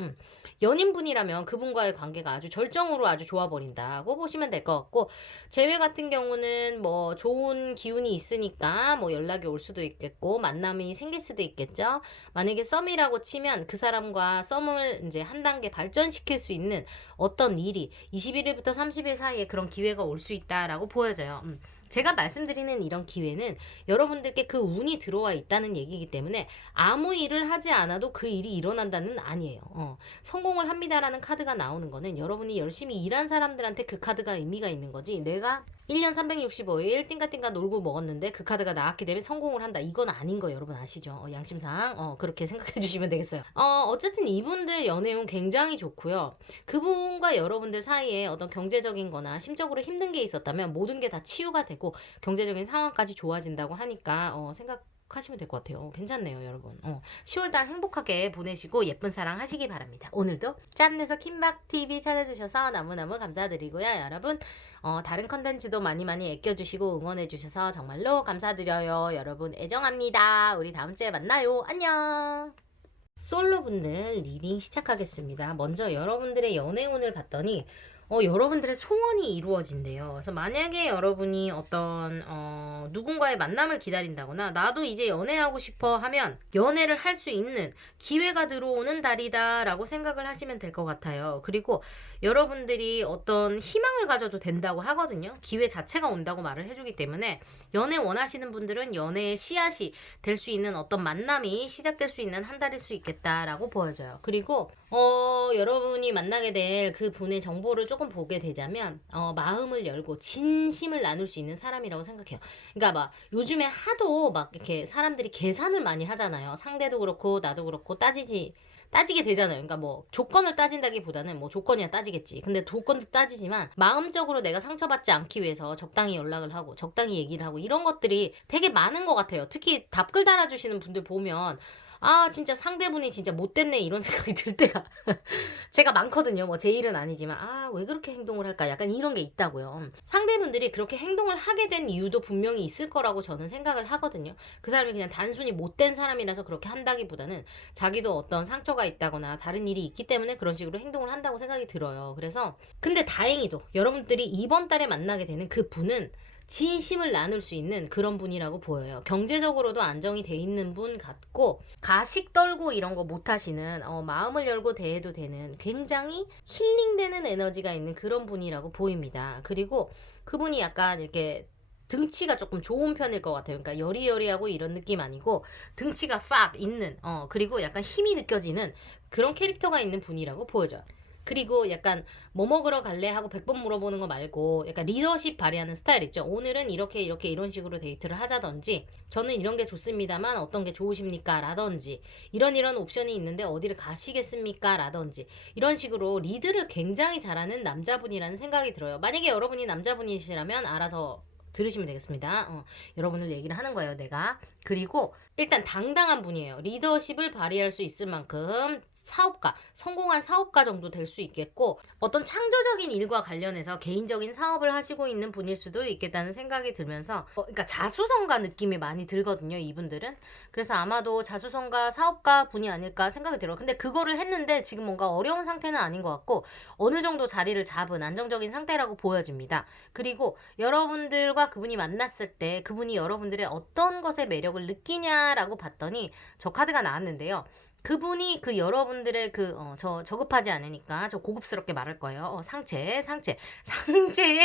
연인분이라면 그분과의 관계가 아주 절정으로 아주 좋아 버린다고 보시면 될 것 같고, 재회 같은 경우는 뭐 좋은 기운이 있으니까 뭐 연락이 올 수도 있겠고 만남이 생길 수도 있겠죠. 만약에 썸이라고 치면 그 사람과 썸을 이제 한 단계 발전시킬 수 있는 어떤 일이 21일부터 30일 사이에 그런 기회가 올 수 있다라고 보여져요. 제가 말씀드리는 이런 기회는 여러분들께 그 운이 들어와 있다는 얘기이기 때문에 아무 일을 하지 않아도 그 일이 일어난다는 아니에요. 성공을 합니다라는 카드가 나오는 거는 여러분이 열심히 일한 사람들한테 그 카드가 의미가 있는 거지, 내가 1년 365일 띵가띵가 놀고 먹었는데 그 카드가 나왔기 때문에 성공을 한다, 이건 아닌 거 여러분 아시죠? 양심상 그렇게 생각해 주시면 되겠어요. 어쨌든 이분들 연애운 굉장히 좋고요. 그분과 여러분들 사이에 어떤 경제적인 거나 심적으로 힘든 게 있었다면 모든 게 다 치유가 되고 경제적인 상황까지 좋아진다고 하니까 하시면 될 것 같아요. 괜찮네요, 여러분. 10월달 행복하게 보내시고 예쁜 사랑 하시기 바랍니다. 오늘도 짬내서 킴박TV 찾아주셔서 너무너무 감사드리고요. 여러분, 다른 컨텐츠도 많이 아껴주시고 응원해주셔서 정말로 감사드려요. 여러분, 애정합니다. 우리 다음 주에 만나요. 안녕. 솔로분들 리딩 시작하겠습니다. 먼저 여러분들의 연애운을 봤더니 여러분들의 소원이 이루어진대요. 그래서 만약에 여러분이 어떤 누군가의 만남을 기다린다거나 나도 이제 연애하고 싶어 하면 연애를 할 수 있는 기회가 들어오는 달이다 라고 생각을 하시면 될 것 같아요. 그리고 여러분들이 어떤 희망을 가져도 된다고 하거든요. 기회 자체가 온다고 말을 해주기 때문에 연애 원하시는 분들은 연애의 씨앗이 될 수 있는 어떤 만남이 시작될 수 있는 한 달일 수 있겠다라고 보여져요. 그리고 여러분이 만나게 될 그 분의 정보를 조금 보게 되자면 마음을 열고 진심을 나눌 수 있는 사람이라고 생각해요. 그러니까 막 요즘에 하도 막 이렇게 사람들이 계산을 많이 하잖아요. 상대도 그렇고 나도 그렇고 따지게 되잖아요. 그러니까 뭐 조건을 따진다기보다는 뭐 조건이야 따지겠지. 근데 조건도 따지지만 마음적으로 내가 상처받지 않기 위해서 적당히 연락을 하고 적당히 얘기를 하고 이런 것들이 되게 많은 것 같아요. 특히 답글 달아주시는 분들 보면 진짜 상대분이 진짜 못됐네 이런 생각이 들 때가 제가 많거든요. 뭐 제 일은 아니지만 왜 그렇게 행동을 할까, 약간 이런 게 있다고요. 상대분들이 그렇게 행동을 하게 된 이유도 분명히 있을 거라고 저는 생각을 하거든요. 그 사람이 그냥 단순히 못된 사람이라서 그렇게 한다기보다는 자기도 어떤 상처가 있다거나 다른 일이 있기 때문에 그런 식으로 행동을 한다고 생각이 들어요. 그래서 근데 다행히도 여러분들이 이번 달에 만나게 되는 그 분은 진심을 나눌 수 있는 그런 분이라고 보여요. 경제적으로도 안정이 돼 있는 분 같고, 가식 떨고 이런 거 못 하시는, 마음을 열고 대해도 되는 굉장히 힐링되는 에너지가 있는 그런 분이라고 보입니다. 그리고 그분이 약간 이렇게 등치가 조금 좋은 편일 것 같아요. 그러니까 여리여리하고 이런 느낌 아니고 등치가 팍 있는, 그리고 약간 힘이 느껴지는 그런 캐릭터가 있는 분이라고 보여져요. 그리고 약간 뭐 먹으러 갈래 하고 100번 물어보는 거 말고 약간 리더십 발휘하는 스타일 있죠. 오늘은 이렇게 이런 식으로 데이트를 하자든지, 저는 이런 게 좋습니다만 어떤 게 좋으십니까 라든지, 이런 옵션이 있는데 어디를 가시겠습니까 라든지, 이런 식으로 리드를 굉장히 잘하는 남자분이라는 생각이 들어요. 만약에 여러분이 남자분이시라면 알아서 들으시면 되겠습니다. 여러분을 얘기를 하는 거예요, 내가. 그리고 일단 당당한 분이에요. 리더십을 발휘할 수 있을 만큼 사업가, 성공한 사업가 정도 될 수 있겠고, 어떤 창조적인 일과 관련해서 개인적인 사업을 하시고 있는 분일 수도 있겠다는 생각이 들면서 그러니까 자수성가 느낌이 많이 들거든요, 이분들은. 그래서 아마도 자수성가 사업가 분이 아닐까 생각이 들어요. 근데 그거를 했는데 지금 뭔가 어려운 상태는 아닌 것 같고 어느 정도 자리를 잡은 안정적인 상태라고 보여집니다. 그리고 여러분들과 그분이 만났을 때 그분이 여러분들의 어떤 것에 매력을 느끼냐라고 봤더니 저 카드가 나왔는데요. 그분이 그 여러분들의 저 저급하지 않으니까 저 고급스럽게 말할 거예요. 상체에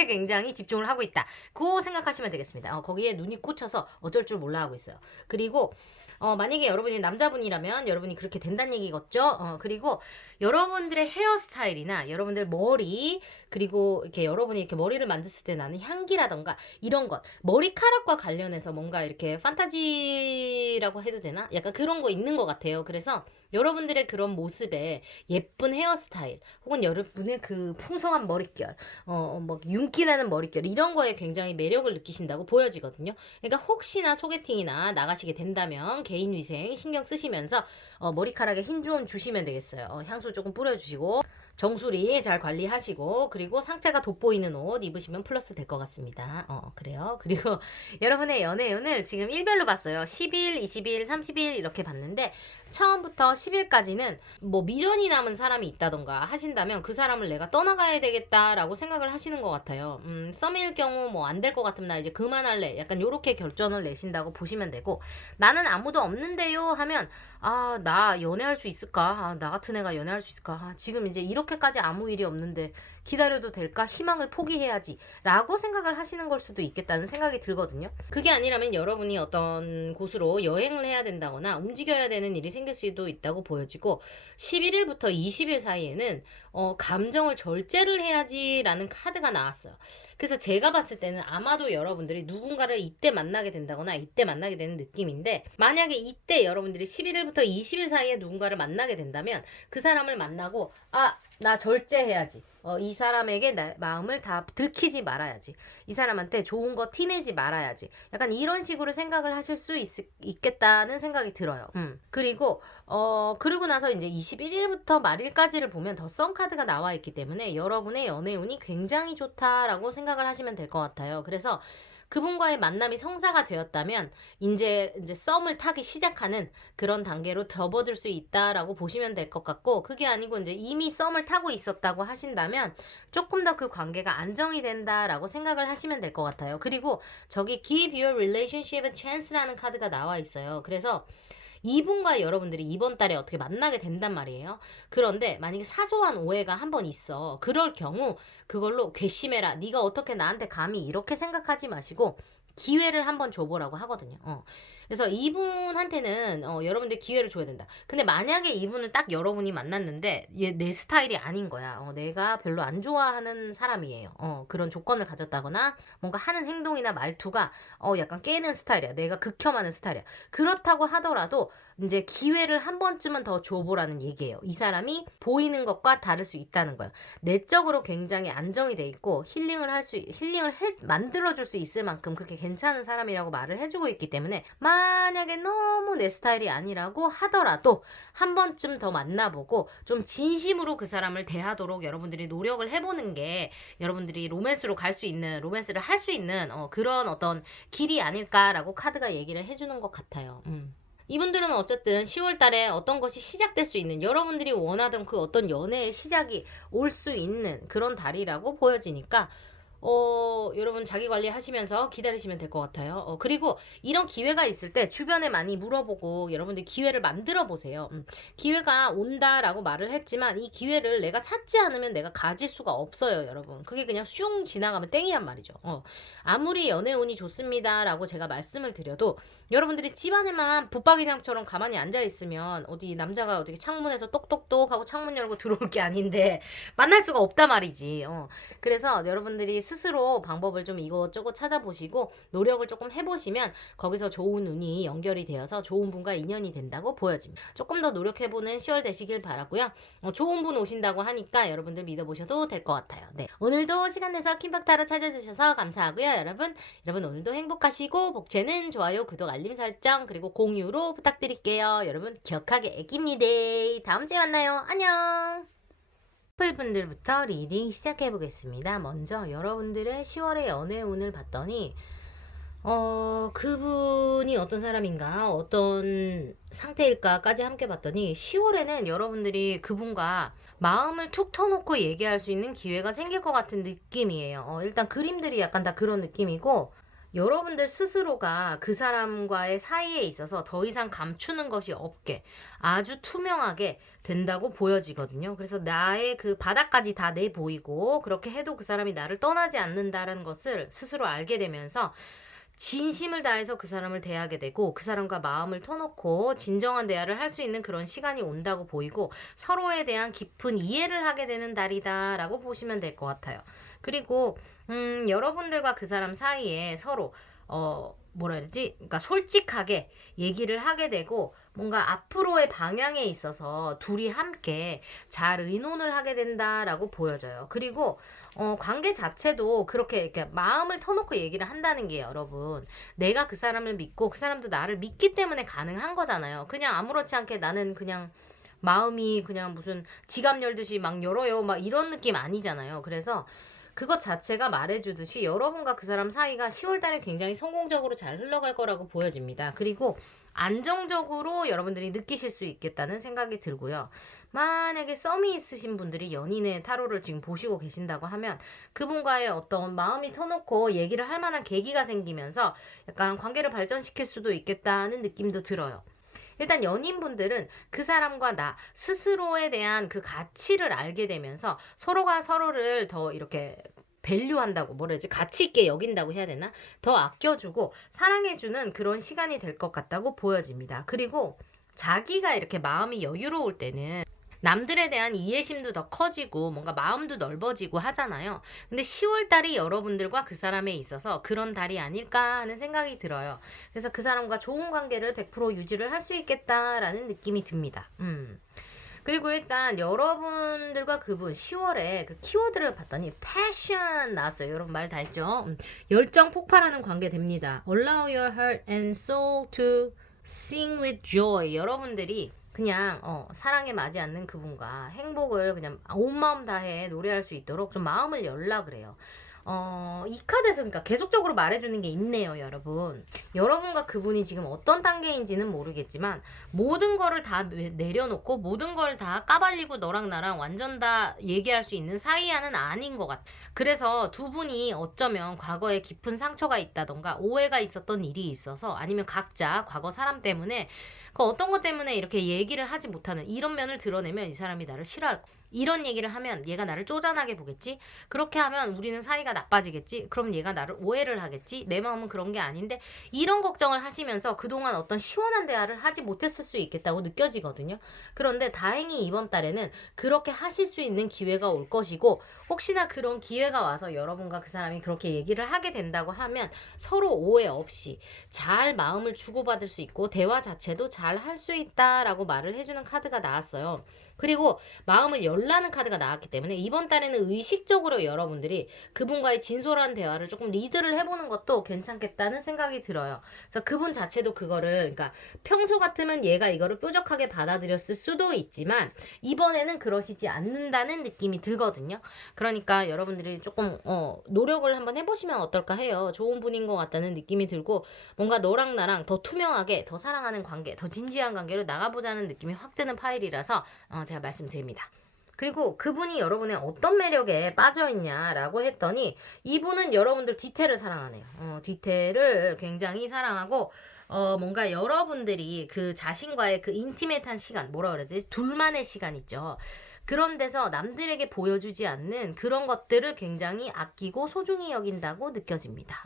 굉장히 집중을 하고 있다. 그거 생각하시면 되겠습니다. 거기에 눈이 꽂혀서 어쩔 줄 몰라 하고 있어요. 그리고 만약에 여러분이 남자분이라면 여러분이 그렇게 된다는 얘기겠죠? 그리고 여러분들의 헤어스타일이나 여러분들 머리, 그리고 이렇게 여러분이 이렇게 머리를 만졌을 때 나는 향기라던가 이런 것, 머리카락과 관련해서 뭔가 이렇게 판타지라고 해도 되나? 약간 그런 거 있는 것 같아요. 그래서 여러분들의 그런 모습에 예쁜 헤어스타일, 혹은 여러분의 그 풍성한 머릿결, 뭐 윤기나는 머릿결, 이런 거에 굉장히 매력을 느끼신다고 보여지거든요. 그러니까 혹시나 소개팅이나 나가시게 된다면 개인위생 신경 쓰시면서 머리카락에 힘 좀 주시면 되겠어요. 향수 조금 뿌려주시고, 정수리 잘 관리하시고 그리고 상체가 돋보이는 옷 입으시면 플러스 될 것 같습니다. 그래요. 그리고 여러분의 연애운을 지금 일별로 봤어요. 10일, 20일, 30일 이렇게 봤는데 처음부터 10일까지는 뭐 미련이 남은 사람이 있다던가 하신다면 그 사람을 내가 떠나가야 되겠다라고 생각을 하시는 것 같아요. 썸일 경우 뭐 안 될 것 같으면 나 이제 그만할래. 약간 요렇게 결정을 내신다고 보시면 되고 나는 아무도 없는데요 하면 나 연애할 수 있을까? 나 같은 애가 연애할 수 있을까? 지금 이제 이렇게까지 아무 일이 없는데 기다려도 될까? 희망을 포기해야지. 라고 생각을 하시는 걸 수도 있겠다는 생각이 들거든요. 그게 아니라면 여러분이 어떤 곳으로 여행을 해야 된다거나 움직여야 되는 일이 생길 수도 있다고 보여지고 11일부터 20일 사이에는 감정을 절제를 해야지라는 카드가 나왔어요. 그래서 제가 봤을 때는 아마도 여러분들이 누군가를 이때 만나게 된다거나 이때 만나게 되는 느낌인데 만약에 이때 여러분들이 11일부터 20일 사이에 누군가를 만나게 된다면 그 사람을 만나고 나 절제해야지. 이 사람에게 내 마음을 다 들키지 말아야지. 이 사람한테 좋은 거 티내지 말아야지. 약간 이런 식으로 생각을 하실 수 있겠다는 생각이 들어요. 그리고 나서 이제 21일부터 말일까지를 보면 더 썸 카드가 나와 있기 때문에 여러분의 연애운이 굉장히 좋다라고 생각을 하시면 될 것 같아요. 그래서 그분과의 만남이 성사가 되었다면 이제 썸을 타기 시작하는 그런 단계로 접어들 수 있다라고 보시면 될 것 같고 그게 아니고 이제 이미 썸을 타고 있었다고 하신다면 조금 더 그 관계가 안정이 된다라고 생각을 하시면 될 것 같아요. 그리고 저기 Give your relationship a chance라는 카드가 나와 있어요. 그래서 이분과 여러분들이 이번 달에 어떻게 만나게 된단 말이에요. 그런데 만약에 사소한 오해가 한 번 있어. 그럴 경우 그걸로 괘씸해라. 네가 어떻게 나한테 감히 이렇게 생각하지 마시고 기회를 한번 줘보라고 하거든요. 그래서 이분한테는 여러분들 기회를 줘야 된다. 근데 만약에 이분을 딱 여러분이 만났는데 얘 내 스타일이 아닌 거야. 내가 별로 안 좋아하는 사람이에요. 그런 조건을 가졌다거나 뭔가 하는 행동이나 말투가 약간 깨는 스타일이야. 내가 극혐하는 스타일이야. 그렇다고 하더라도 이제 기회를 한 번쯤은 더 줘보라는 얘기예요. 이 사람이 보이는 것과 다를 수 있다는 거예요. 내적으로 굉장히 안정이 돼 있고 만들어줄 수 있을 만큼 그렇게 괜찮은 사람이라고 말을 해주고 있기 때문에 만약에 너무 내 스타일이 아니라고 하더라도 한 번쯤 더 만나보고 좀 진심으로 그 사람을 대하도록 여러분들이 노력을 해보는 게 여러분들이 로맨스를 할 수 있는 그런 어떤 길이 아닐까라고 카드가 얘기를 해주는 것 같아요. 이분들은 어쨌든 10월 달에 어떤 것이 시작될 수 있는 여러분들이 원하던 그 어떤 연애의 시작이 올 수 있는 그런 달이라고 보여지니까 여러분 자기 관리하시면서 기다리시면 될 것 같아요. 그리고 이런 기회가 있을 때 주변에 많이 물어보고 여러분들 기회를 만들어 보세요. 기회가 온다라고 말을 했지만 이 기회를 내가 찾지 않으면 내가 가질 수가 없어요, 여러분. 그게 그냥 슝 지나가면 땡이란 말이죠. 아무리 연애운이 좋습니다라고 제가 말씀을 드려도 여러분들이 집안에만 붙박이장처럼 가만히 앉아 있으면 어디 남자가 어떻게 창문에서 똑똑똑 하고 창문 열고 들어올 게 아닌데 만날 수가 없단 말이지. 그래서 여러분들이 스스로 방법을 좀 이것저것 찾아보시고 노력을 조금 해보시면 거기서 좋은 운이 연결이 되어서 좋은 분과 인연이 된다고 보여집니다. 조금 더 노력해보는 10월 되시길 바라고요. 좋은 분 오신다고 하니까 여러분들 믿어보셔도 될 것 같아요. 네, 오늘도 시간 내서 킴박타로 찾아주셔서 감사하고요. 여러분 오늘도 행복하시고 복채는 좋아요, 구독, 알림 설정 그리고 공유로 부탁드릴게요. 여러분 기억하게 애깁니다. 다음 주에 만나요. 안녕. 커플분들부터 리딩 시작해 보겠습니다. 먼저 여러분들의 10월의 연애운을 봤더니 그분이 어떤 사람인가 어떤 상태일까까지 함께 봤더니 10월에는 여러분들이 그분과 마음을 툭 터놓고 얘기할 수 있는 기회가 생길 것 같은 느낌이에요. 일단 그림들이 약간 다 그런 느낌이고 여러분들 스스로가 그 사람과의 사이에 있어서 더 이상 감추는 것이 없게 아주 투명하게 된다고 보여지거든요. 그래서 나의 그 바닥까지 다 내보이고 그렇게 해도 그 사람이 나를 떠나지 않는다는 것을 스스로 알게 되면서 진심을 다해서 그 사람을 대하게 되고 그 사람과 마음을 터놓고 진정한 대화를 할 수 있는 그런 시간이 온다고 보이고 서로에 대한 깊은 이해를 하게 되는 달이다라고 보시면 될 것 같아요. 그리고 여러분들과 그 사람 사이에 서로 뭐라 그러지? 그러니까 솔직하게 얘기를 하게 되고 뭔가 앞으로의 방향에 있어서 둘이 함께 잘 의논을 하게 된다라고 보여져요. 그리고 관계 자체도 그렇게 이렇게 마음을 터놓고 얘기를 한다는 게 여러분 내가 그 사람을 믿고 그 사람도 나를 믿기 때문에 가능한 거잖아요. 그냥 아무렇지 않게 나는 그냥 마음이 그냥 무슨 지갑 열듯이 막 열어요. 막 이런 느낌 아니잖아요. 그래서 그것 자체가 말해주듯이 여러분과 그 사람 사이가 10월 달에 굉장히 성공적으로 잘 흘러갈 거라고 보여집니다. 그리고 안정적으로 여러분들이 느끼실 수 있겠다는 생각이 들고요. 만약에 썸이 있으신 분들이 연인의 타로를 지금 보시고 계신다고 하면 그분과의 어떤 마음이 터놓고 얘기를 할 만한 계기가 생기면서 약간 관계를 발전시킬 수도 있겠다는 느낌도 들어요. 일단 연인분들은 그 사람과 나 스스로에 대한 그 가치를 알게 되면서 서로가 서로를 더 이렇게 밸류한다고 뭐라 해야지 가치 있게 여긴다고 해야 되나? 더 아껴주고 사랑해주는 그런 시간이 될 것 같다고 보여집니다. 그리고 자기가 이렇게 마음이 여유로울 때는 남들에 대한 이해심도 더 커지고 뭔가 마음도 넓어지고 하잖아요. 근데 10월 달이 여러분들과 그 사람에 있어서 그런 달이 아닐까 하는 생각이 들어요. 그래서 그 사람과 좋은 관계를 100% 유지를 할 수 있겠다라는 느낌이 듭니다. 그리고 일단 여러분들과 그분 10월에 그 키워드를 봤더니 패션 나왔어요. 여러분 말 다 했죠? 열정 폭발하는 관계 됩니다. Allow your heart and soul to sing with joy. 여러분들이 그냥 사랑에 맞지 않는 그분과 행복을 그냥 온 마음 다해 노래할 수 있도록 좀 마음을 열라 그래요. 이 카드에서 그러니까 계속적으로 말해주는 게 있네요, 여러분. 여러분과 그분이 지금 어떤 단계인지는 모르겠지만 모든 거를 다 내려놓고 모든 걸 다 까발리고 너랑 나랑 완전 다 얘기할 수 있는 사이야는 아닌 것 같아. 그래서 두 분이 어쩌면 과거에 깊은 상처가 있다던가 오해가 있었던 일이 있어서 아니면 각자 과거 사람 때문에 그 어떤 것 때문에 이렇게 얘기를 하지 못하는 이런 면을 드러내면 이 사람이 나를 싫어할 거야. 이런 얘기를 하면 얘가 나를 쪼잔하게 보겠지? 그렇게 하면 우리는 사이가 나빠지겠지? 그럼 얘가 나를 오해를 하겠지? 내 마음은 그런 게 아닌데 이런 걱정을 하시면서 그동안 어떤 시원한 대화를 하지 못했을 수 있겠다고 느껴지거든요. 그런데 다행히 이번 달에는 그렇게 하실 수 있는 기회가 올 것이고 혹시나 그런 기회가 와서 여러분과 그 사람이 그렇게 얘기를 하게 된다고 하면 서로 오해 없이 잘 마음을 주고받을 수 있고 대화 자체도 잘 할 수 있다라고 말을 해주는 카드가 나왔어요. 그리고 마음을 열라는 카드가 나왔기 때문에 이번 달에는 의식적으로 여러분들이 그분과의 진솔한 대화를 조금 리드를 해보는 것도 괜찮겠다는 생각이 들어요. 그래서 그분 자체도 그거를 그러니까 평소 같으면 얘가 이거를 뾰족하게 받아들였을 수도 있지만 이번에는 그러시지 않는다는 느낌이 들거든요. 그러니까 여러분들이 조금 노력을 한번 해보시면 어떨까 해요. 좋은 분인 것 같다는 느낌이 들고 뭔가 너랑 나랑 더 투명하게 더 사랑하는 관계 더 진지한 관계로 나가보자는 느낌이 확 드는 파일이라서 제가 말씀드립니다. 그리고 그분이 여러분의 어떤 매력에 빠져있냐라고 했더니 이분은 여러분들 디테일을 사랑하네요. 디테일을 굉장히 사랑하고 뭔가 여러분들이 그 자신과의 그 인티메이트한 시간 뭐라 그러지? 둘만의 시간 있죠. 그런 데서 남들에게 보여주지 않는 그런 것들을 굉장히 아끼고 소중히 여긴다고 느껴집니다.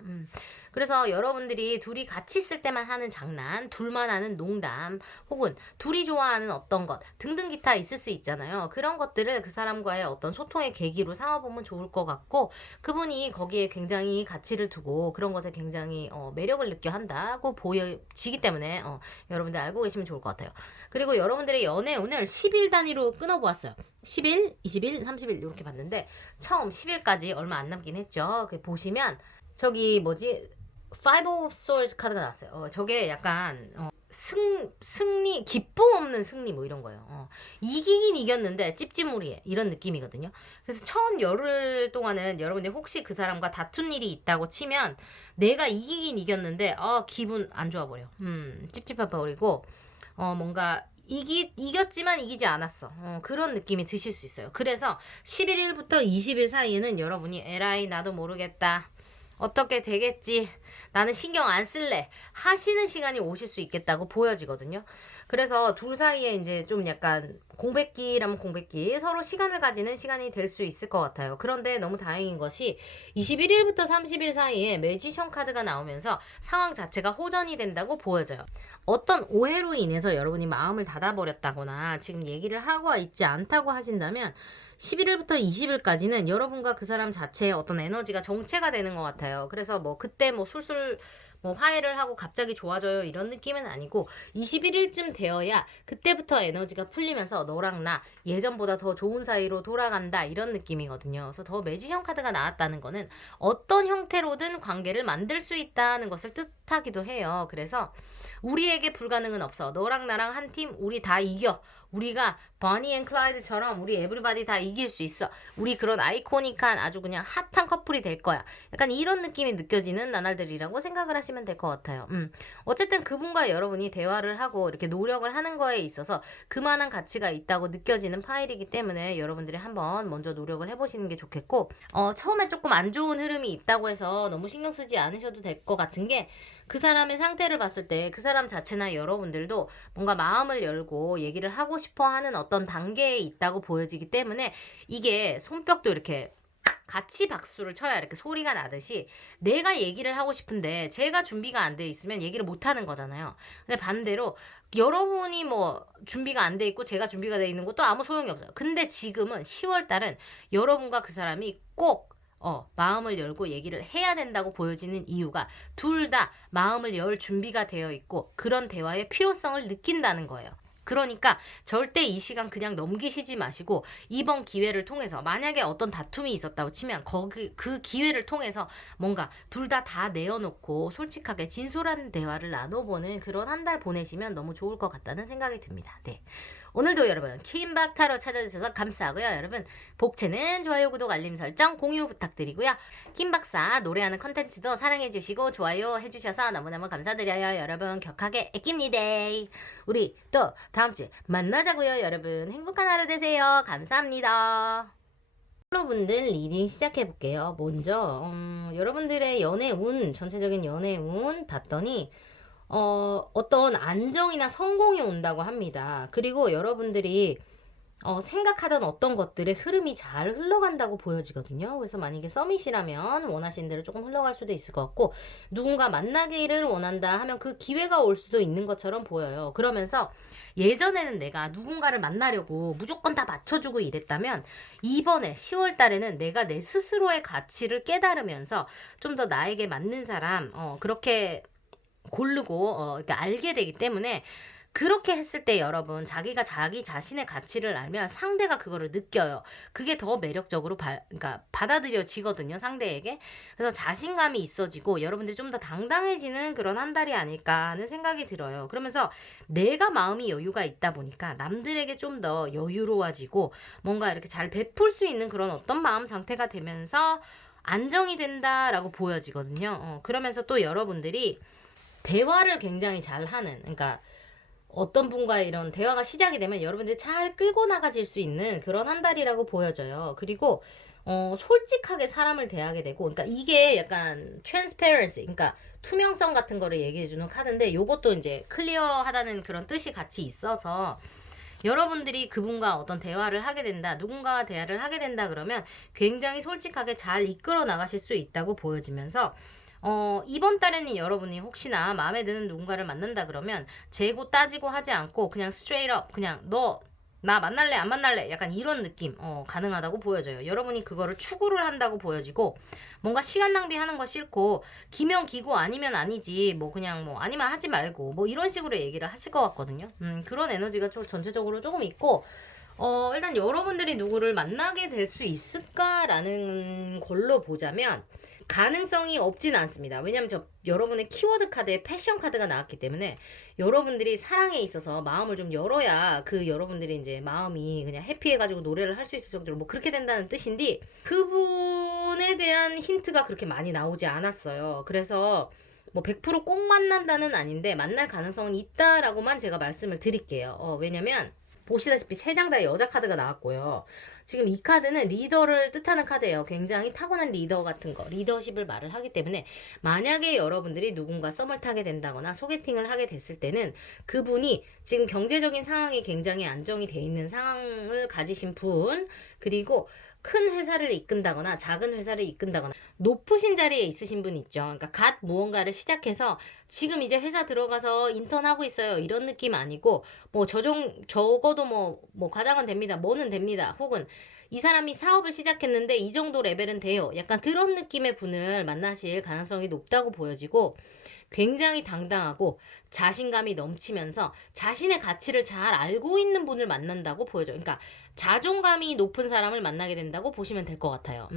그래서 여러분들이 둘이 같이 있을 때만 하는 장난, 둘만 하는 농담, 혹은 둘이 좋아하는 어떤 것 등등 기타 있을 수 있잖아요. 그런 것들을 그 사람과의 어떤 소통의 계기로 삼아보면 좋을 것 같고 그분이 거기에 굉장히 가치를 두고 그런 것에 굉장히 매력을 느껴 한다고 보여지기 때문에 여러분들 알고 계시면 좋을 것 같아요. 그리고 여러분들의 연애 오늘 10일 단위로 끊어보았어요. 10일, 20일, 30일 이렇게 봤는데 처음 10일까지 얼마 안 남긴 했죠. 보시면 저기 뭐지? Five of Swords 카드가 나왔어요. 저게 약간 승리, 기쁨 없는 승리 뭐 이런 거예요. 이기긴 이겼는데 찝찝무리해 이런 느낌이거든요. 그래서 처음 열흘 동안은 여러분들 혹시 그 사람과 다툰 일이 있다고 치면 내가 이기긴 이겼는데 기분 안 좋아 버려. 찝찝해 버리고 뭔가 이겼지만 이기지 않았어. 그런 느낌이 드실 수 있어요. 그래서 11일부터 20일 사이에는 여러분이 에라이 나도 모르겠다. 어떻게 되겠지? 나는 신경 안 쓸래. 하시는 시간이 오실 수 있겠다고 보여지거든요. 그래서 둘 사이에 이제 좀 약간 공백기라면 공백기 서로 시간을 가지는 시간이 될 수 있을 것 같아요. 그런데 너무 다행인 것이 21일부터 30일 사이에 매지션 카드가 나오면서 상황 자체가 호전이 된다고 보여져요. 어떤 오해로 인해서 여러분이 마음을 닫아버렸다거나 지금 얘기를 하고 있지 않다고 하신다면 11일부터 20일까지는 여러분과 그 사람 자체의 어떤 에너지가 정체가 되는 것 같아요. 그래서 뭐 그때 뭐 술술 뭐 화해를 하고 갑자기 좋아져요 이런 느낌은 아니고 21일쯤 되어야 그때부터 에너지가 풀리면서 너랑 나 예전보다 더 좋은 사이로 돌아간다 이런 느낌이거든요. 그래서 더 매지션 카드가 나왔다는 거는 어떤 형태로든 관계를 만들 수 있다는 것을 핫하기도 해요. 그래서 우리에게 불가능은 없어. 너랑 나랑 한 팀, 우리 다 이겨. 우리가 버니 앤 클라이드처럼 우리 에브리바디 다 이길 수 있어. 우리 그런 아이코닉한 아주 그냥 핫한 커플이 될 거야. 약간 이런 느낌이 느껴지는 나날들이라고 생각을 하시면 될 것 같아요. 어쨌든 그분과 여러분이 대화를 하고 이렇게 노력을 하는 거에 있어서 그만한 가치가 있다고 느껴지는 파일이기 때문에 여러분들이 한번 먼저 노력을 해보시는 게 좋겠고, 처음에 조금 안 좋은 흐름이 있다고 해서 너무 신경 쓰지 않으셔도 될 것 같은 게, 그 사람의 상태를 봤을 때 그 사람 자체나 여러분들도 뭔가 마음을 열고 얘기를 하고 싶어 하는 어떤 단계에 있다고 보여지기 때문에, 이게 손뼉도 이렇게 같이 박수를 쳐야 이렇게 소리가 나듯이 내가 얘기를 하고 싶은데 제가 준비가 안 돼 있으면 얘기를 못 하는 거잖아요. 근데 반대로 여러분이 뭐 준비가 안 돼 있고 제가 준비가 돼 있는 것도 아무 소용이 없어요. 근데 지금은 10월 달은 여러분과 그 사람이 꼭 마음을 열고 얘기를 해야 된다고 보여지는 이유가, 둘 다 마음을 열 준비가 되어 있고 그런 대화의 필요성을 느낀다는 거예요. 그러니까 절대 이 시간 그냥 넘기시지 마시고, 이번 기회를 통해서 만약에 어떤 다툼이 있었다고 치면 그 기회를 통해서 뭔가 둘 다 내어놓고 솔직하게 진솔한 대화를 나눠보는 그런 한 달 보내시면 너무 좋을 것 같다는 생각이 듭니다. 네. 오늘도 여러분 킴박타로 찾아주셔서 감사하고요. 여러분 복채는 좋아요, 구독, 알림 설정, 공유 부탁드리고요. 킴박사 노래하는 컨텐츠도 사랑해주시고 좋아요 해주셔서 너무너무 감사드려요. 여러분 격하게 애낍니다. 우리 또 다음주에 만나자고요. 여러분 행복한 하루 되세요. 감사합니다. 여러분들 리딩 시작해볼게요. 먼저 여러분들의 연애 운, 전체적인 연애 운 봤더니 어떤 안정이나 성공이 온다고 합니다. 그리고 여러분들이 생각하던 어떤 것들의 흐름이 잘 흘러간다고 보여지거든요. 그래서 만약에 서밋이라면 원하시는 대로 조금 흘러갈 수도 있을 것 같고, 누군가 만나기를 원한다 하면 그 기회가 올 수도 있는 것처럼 보여요. 그러면서 예전에는 내가 누군가를 만나려고 무조건 다 맞춰주고 이랬다면, 이번에 10월 달에는 내가 내 스스로의 가치를 깨달으면서 좀 더 나에게 맞는 사람 그렇게 고르고 그러니까 알게 되기 때문에, 그렇게 했을 때 여러분 자기가 자기 자신의 가치를 알면 상대가 그거를 느껴요. 그게 더 매력적으로 그러니까 받아들여지거든요, 상대에게. 그래서 자신감이 있어지고 여러분들이 좀 더 당당해지는 그런 한 달이 아닐까 하는 생각이 들어요. 그러면서 내가 마음이 여유가 있다 보니까 남들에게 좀 더 여유로워지고 뭔가 이렇게 잘 베풀 수 있는 그런 어떤 마음 상태가 되면서 안정이 된다라고 보여지거든요. 그러면서 또 여러분들이 대화를 굉장히 잘하는, 그러니까 어떤 분과의 이런 대화가 시작이 되면 여러분들이 잘 끌고 나가질 수 있는 그런 한 달이라고 보여져요. 그리고 솔직하게 사람을 대하게 되고, 그러니까 이게 약간 transparency, 그러니까 투명성 같은 거를 얘기해주는 카드인데, 요것도 이제 클리어하다는 그런 뜻이 같이 있어서, 여러분들이 그분과 어떤 대화를 하게 된다, 누군가와 대화를 하게 된다 그러면 굉장히 솔직하게 잘 이끌어 나가실 수 있다고 보여지면서, 이번 달에는 여러분이 혹시나 마음에 드는 누군가를 만난다 그러면 재고 따지고 하지 않고 그냥 straight up, 그냥 너 나 만날래 안 만날래, 약간 이런 느낌 가능하다고 보여져요. 여러분이 그거를 추구를 한다고 보여지고, 뭔가 시간 낭비하는 거 싫고 기면 기고 아니면 아니지, 뭐 그냥 뭐 아니면 하지 말고 뭐 이런 식으로 얘기를 하실 것 같거든요. 그런 에너지가 좀 전체적으로 조금 있고, 일단 여러분들이 누구를 만나게 될 수 있을까라는 걸로 보자면 가능성이 없진 않습니다. 왜냐면 여러분의 키워드 카드에 패션 카드가 나왔기 때문에, 여러분들이 사랑에 있어서 마음을 좀 열어야 그 여러분들이 이제 마음이 그냥 해피해가지고 노래를 할 수 있을 정도로 뭐 그렇게 된다는 뜻인데, 그분에 대한 힌트가 그렇게 많이 나오지 않았어요. 그래서 뭐 100%꼭 만난다는 아닌데 만날 가능성은 있다라고만 제가 말씀을 드릴게요. 왜냐면 보시다시피 3장 다 여자 카드가 나왔고요. 지금 이 카드는 리더를 뜻하는 카드예요. 굉장히 타고난 리더 같은 거, 리더십을 말을 하기 때문에, 만약에 여러분들이 누군가 썸을 타게 된다거나 소개팅을 하게 됐을 때는 그분이 지금 경제적인 상황이 굉장히 안정이 돼 있는 상황을 가지신 분, 그리고 큰 회사를 이끈다거나 작은 회사를 이끈다거나 높으신 자리에 있으신 분 있죠. 그러니까 갓 무언가를 시작해서 지금 이제 회사 들어가서 인턴하고 있어요, 이런 느낌 아니고, 뭐 적어도 뭐 과장은 됩니다, 뭐는 됩니다, 혹은 이 사람이 사업을 시작했는데 이 정도 레벨은 돼요, 약간 그런 느낌의 분을 만나실 가능성이 높다고 보여지고, 굉장히 당당하고 자신감이 넘치면서 자신의 가치를 잘 알고 있는 분을 만난다고 보여져요. 그러니까 자존감이 높은 사람을 만나게 된다고 보시면 될 것 같아요.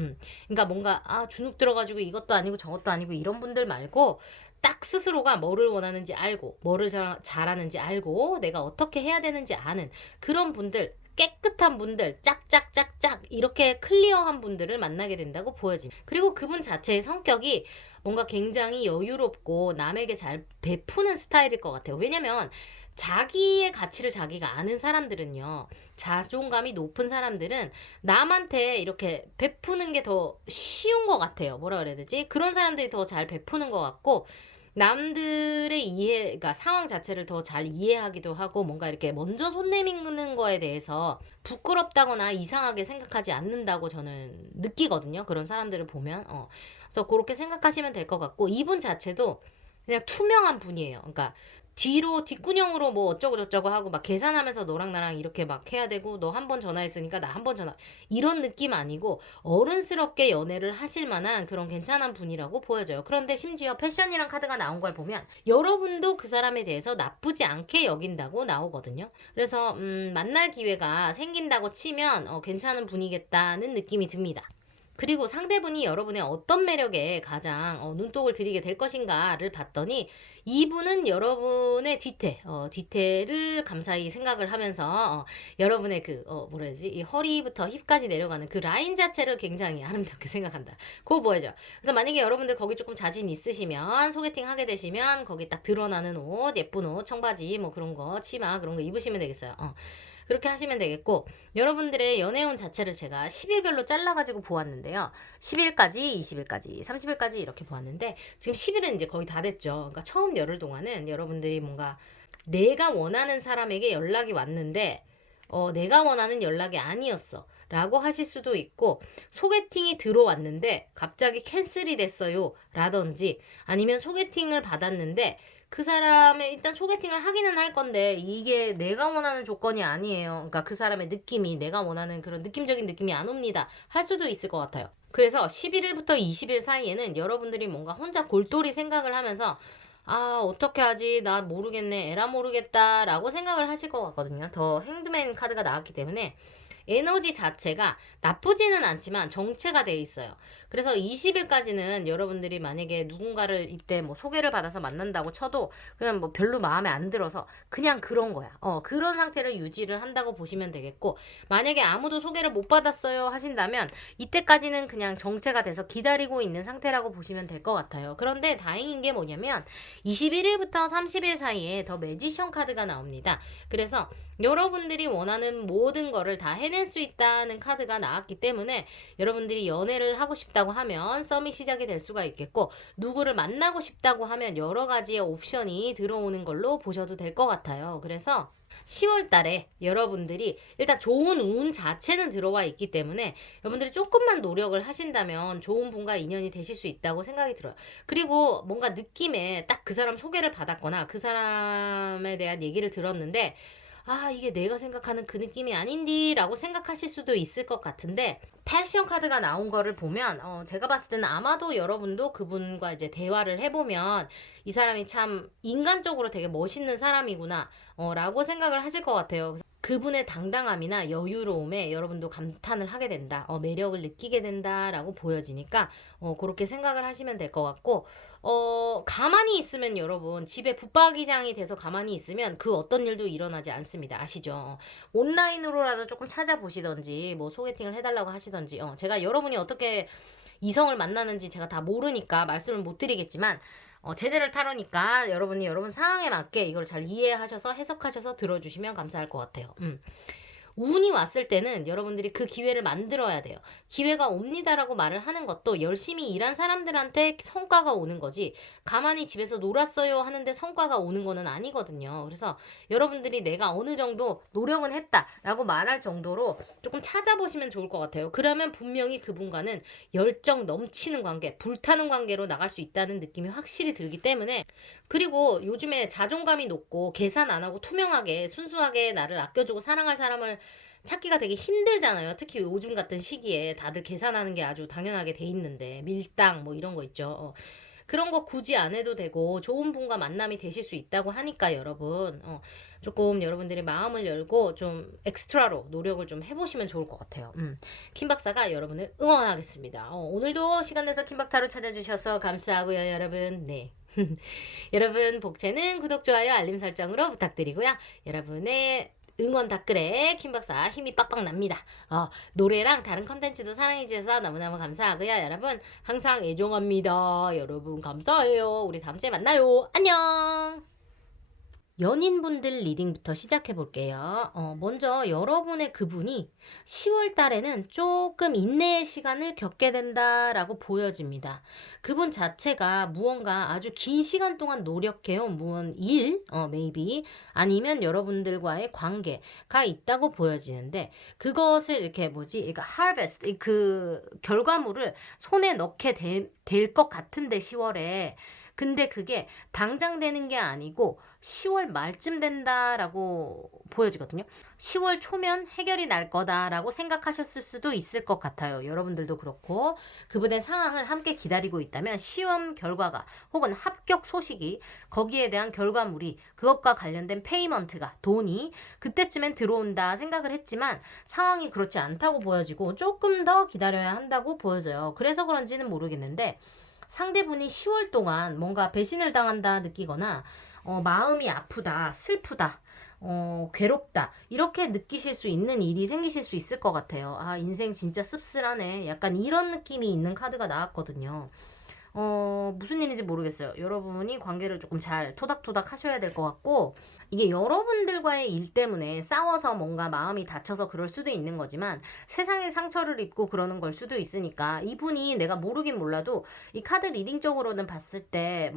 그러니까 뭔가 주눅 들어가지고 이것도 아니고 저것도 아니고 이런 분들 말고, 딱 스스로가 뭐를 원하는지 알고 뭐를 잘하는지 알고 내가 어떻게 해야 되는지 아는 그런 분들, 깨끗한 분들, 짝짝짝짝 이렇게 클리어한 분들을 만나게 된다고 보여집니다. 그리고 그분 자체의 성격이 뭔가 굉장히 여유롭고 남에게 잘 베푸는 스타일일 것 같아요. 왜냐면 자기의 가치를 자기가 아는 사람들은요, 자존감이 높은 사람들은 남한테 이렇게 베푸는 게 더 쉬운 것 같아요. 뭐라 그래야 되지? 그런 사람들이 더 잘 베푸는 것 같고, 남들의 그러니까 상황 자체를 더 잘 이해하기도 하고, 뭔가 이렇게 먼저 손 내미는 거에 대해서 부끄럽다거나 이상하게 생각하지 않는다고 저는 느끼거든요. 그런 사람들을 보면. 그래서 그렇게 생각하시면 될 것 같고, 이분 자체도 그냥 투명한 분이에요. 그러니까 뒤로 뒷구녕으로 뭐 어쩌고 저쩌고 하고 막 계산하면서 너랑 나랑 이렇게 막 해야 되고 너 한 번 전화했으니까 나 한 번 전화 이런 느낌 아니고 어른스럽게 연애를 하실 만한 그런 괜찮은 분이라고 보여져요. 그런데 심지어 패션이란 카드가 나온 걸 보면 여러분도 그 사람에 대해서 나쁘지 않게 여긴다고 나오거든요. 그래서 만날 기회가 생긴다고 치면 괜찮은 분이겠다는 느낌이 듭니다. 그리고 상대분이 여러분의 어떤 매력에 가장 눈독을 들이게 될 것인가를 봤더니 이분은 여러분의 뒤태를 감사히 생각을 하면서 여러분의 뭐라 해야지 이 허리부터 힙까지 내려가는 그 라인 자체를 굉장히 아름답게 생각한다. 그거 보여줘. 그래서 만약에 여러분들 거기 조금 자신 있으시면 소개팅 하게 되시면 거기 딱 드러나는 옷, 예쁜 옷, 청바지 뭐 그런 거, 치마 그런 거 입으시면 되겠어요. 그렇게 하시면 되겠고, 여러분들의 연애운 자체를 제가 10일별로 잘라가지고 보았는데요. 10일까지, 20일까지, 30일까지 이렇게 보았는데, 지금 10일은 이제 거의 다 됐죠. 그러니까 처음 열흘 동안은 여러분들이 뭔가 내가 원하는 사람에게 연락이 왔는데, 내가 원하는 연락이 아니었어. 라고 하실 수도 있고, 소개팅이 들어왔는데 갑자기 캔슬이 됐어요. 라든지, 아니면 소개팅을 받았는데 그 사람의 일단 소개팅을 하기는 할 건데 이게 내가 원하는 조건이 아니에요. 그러니까 그 사람의 느낌이 내가 원하는 그런 느낌적인 느낌이 안 옵니다. 할 수도 있을 것 같아요. 그래서 11일부터 20일 사이에는 여러분들이 뭔가 혼자 골똘히 생각을 하면서 어떻게 하지? 나 모르겠네. 에라 모르겠다. 라고 생각을 하실 것 같거든요. 더 행드맨 카드가 나왔기 때문에 에너지 자체가 나쁘지는 않지만 정체가 돼 있어요. 그래서 20일까지는 여러분들이 만약에 누군가를 이때 뭐 소개를 받아서 만난다고 쳐도 그냥 뭐 별로 마음에 안 들어서 그냥 그런 거야. 그런 상태를 유지를 한다고 보시면 되겠고, 만약에 아무도 소개를 못 받았어요 하신다면 이때까지는 그냥 정체가 돼서 기다리고 있는 상태라고 보시면 될 것 같아요. 그런데 다행인 게 뭐냐면 21일부터 30일 사이에 더 매지션 카드가 나옵니다. 그래서 여러분들이 원하는 모든 거를 다 해낼 수 있다는 카드가 나왔기 때문에 여러분들이 연애를 하고 싶다고 하면 썸이 시작이 될 수가 있겠고, 누구를 만나고 싶다고 하면 여러 가지의 옵션이 들어오는 걸로 보셔도 될 것 같아요. 그래서 10월 달에 여러분들이 일단 좋은 운 자체는 들어와 있기 때문에 여러분들이 조금만 노력을 하신다면 좋은 분과 인연이 되실 수 있다고 생각이 들어요. 그리고 뭔가 느낌에 딱 그 사람 소개를 받았거나 그 사람에 대한 얘기를 들었는데 이게 내가 생각하는 그 느낌이 아닌디 라고 생각하실 수도 있을 것 같은데, 패션 카드가 나온 거를 보면 제가 봤을 때는 아마도 여러분도 그분과 이제 대화를 해보면 이 사람이 참 인간적으로 되게 멋있는 사람이구나 라고 생각을 하실 것 같아요. 그분의 당당함이나 여유로움에 여러분도 감탄을 하게 된다. 매력을 느끼게 된다라고 보여지니까 그렇게 생각을 하시면 될 것 같고, 가만히 있으면 여러분 집에 붙박이장이 돼서 가만히 있으면 그 어떤 일도 일어나지 않습니다. 아시죠? 온라인으로라도 조금 찾아보시던지 뭐 소개팅을 해달라고 하시던지 제가 여러분이 어떻게 이성을 만나는지 제가 다 모르니까 말씀을 못 드리겠지만 제대로 타로니까 여러분이 여러분 상황에 맞게 이걸 잘 이해하셔서 해석하셔서 들어주시면 감사할 것 같아요. 운이 왔을 때는 여러분들이 그 기회를 만들어야 돼요. 기회가 옵니다라고 말을 하는 것도 열심히 일한 사람들한테 성과가 오는 거지, 가만히 집에서 놀았어요 하는데 성과가 오는 거는 아니거든요. 그래서 여러분들이 내가 어느 정도 노력은 했다라고 말할 정도로 조금 찾아보시면 좋을 것 같아요. 그러면 분명히 그분과는 열정 넘치는 관계, 불타는 관계로 나갈 수 있다는 느낌이 확실히 들기 때문에, 그리고 요즘에 자존감이 높고 계산 안 하고 투명하게 순수하게 나를 아껴주고 사랑할 사람을 찾기가 되게 힘들잖아요. 특히 요즘 같은 시기에 다들 계산하는 게 아주 당연하게 돼 있는데, 밀당 뭐 이런 거 있죠. 그런 거 굳이 안 해도 되고 좋은 분과 만남이 되실 수 있다고 하니까 여러분 조금 여러분들이 마음을 열고 좀 엑스트라로 노력을 좀 해보시면 좋을 것 같아요. 킴 박사가 여러분을 응원하겠습니다. 오늘도 시간 내서 킴박타로 찾아주셔서 감사하고요, 여러분. 네. 여러분 복채는 구독, 좋아요, 알림 설정으로 부탁드리고요. 여러분의 응원 댓글에 킴박사 힘이 빡빡 납니다. 노래랑 다른 컨텐츠도 사랑해주셔서 너무너무 감사하고요. 여러분 항상 애정합니다. 여러분 감사해요. 우리 다음 주에 만나요. 안녕. 연인분들 리딩부터 시작해 볼게요. 먼저 여러분의 그분이 10월 달에는 조금 인내의 시간을 겪게 된다라고 보여집니다. 그분 자체가 무언가 아주 긴 시간 동안 노력해온 무언 일, maybe 아니면 여러분들과의 관계가 있다고 보여지는데 그것을 이렇게 그러니까 harvest 그 결과물을 손에 넣게 될 것 같은데 10월에 근데 그게 당장 되는 게 아니고 10월 말쯤 된다라고 보여지거든요. 10월 초면 해결이 날 거다라고 생각하셨을 수도 있을 것 같아요. 여러분들도 그렇고 그분의 상황을 함께 기다리고 있다면 시험 결과가 혹은 합격 소식이 거기에 대한 결과물이 그것과 관련된 페이먼트가 돈이 그때쯤엔 들어온다 생각을 했지만 상황이 그렇지 않다고 보여지고 조금 더 기다려야 한다고 보여져요. 그래서 그런지는 모르겠는데 상대분이 10월 동안 뭔가 배신을 당한다 느끼거나 마음이 아프다, 슬프다, 괴롭다 이렇게 느끼실 수 있는 일이 생기실 수 있을 것 같아요. 아, 인생 진짜 씁쓸하네. 약간 이런 느낌이 있는 카드가 나왔거든요. 무슨 일인지 모르겠어요. 여러분이 관계를 조금 잘 토닥토닥 하셔야 될 것 같고 이게 여러분들과의 일 때문에 싸워서 뭔가 마음이 다쳐서 그럴 수도 있는 거지만 세상에 상처를 입고 그러는 걸 수도 있으니까 이분이 내가 모르긴 몰라도 이 카드 리딩적으로는 봤을 때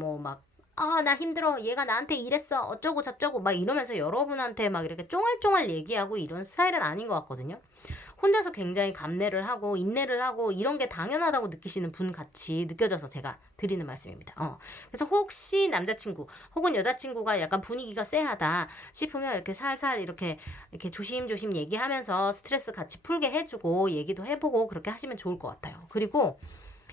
나 힘들어. 얘가 나한테 이랬어. 어쩌고 저쩌고 막 이러면서 여러분한테 막 이렇게 쫑알쫑알 얘기하고 이런 스타일은 아닌 것 같거든요. 혼자서 굉장히 감내를 하고 인내를 하고 이런 게 당연하다고 느끼시는 분 같이 느껴져서 제가 드리는 말씀입니다. 그래서 혹시 남자친구 혹은 여자친구가 약간 분위기가 쎄하다 싶으면 이렇게 살살 이렇게 조심조심 얘기하면서 스트레스 같이 풀게 해주고 얘기도 해보고 그렇게 하시면 좋을 것 같아요. 그리고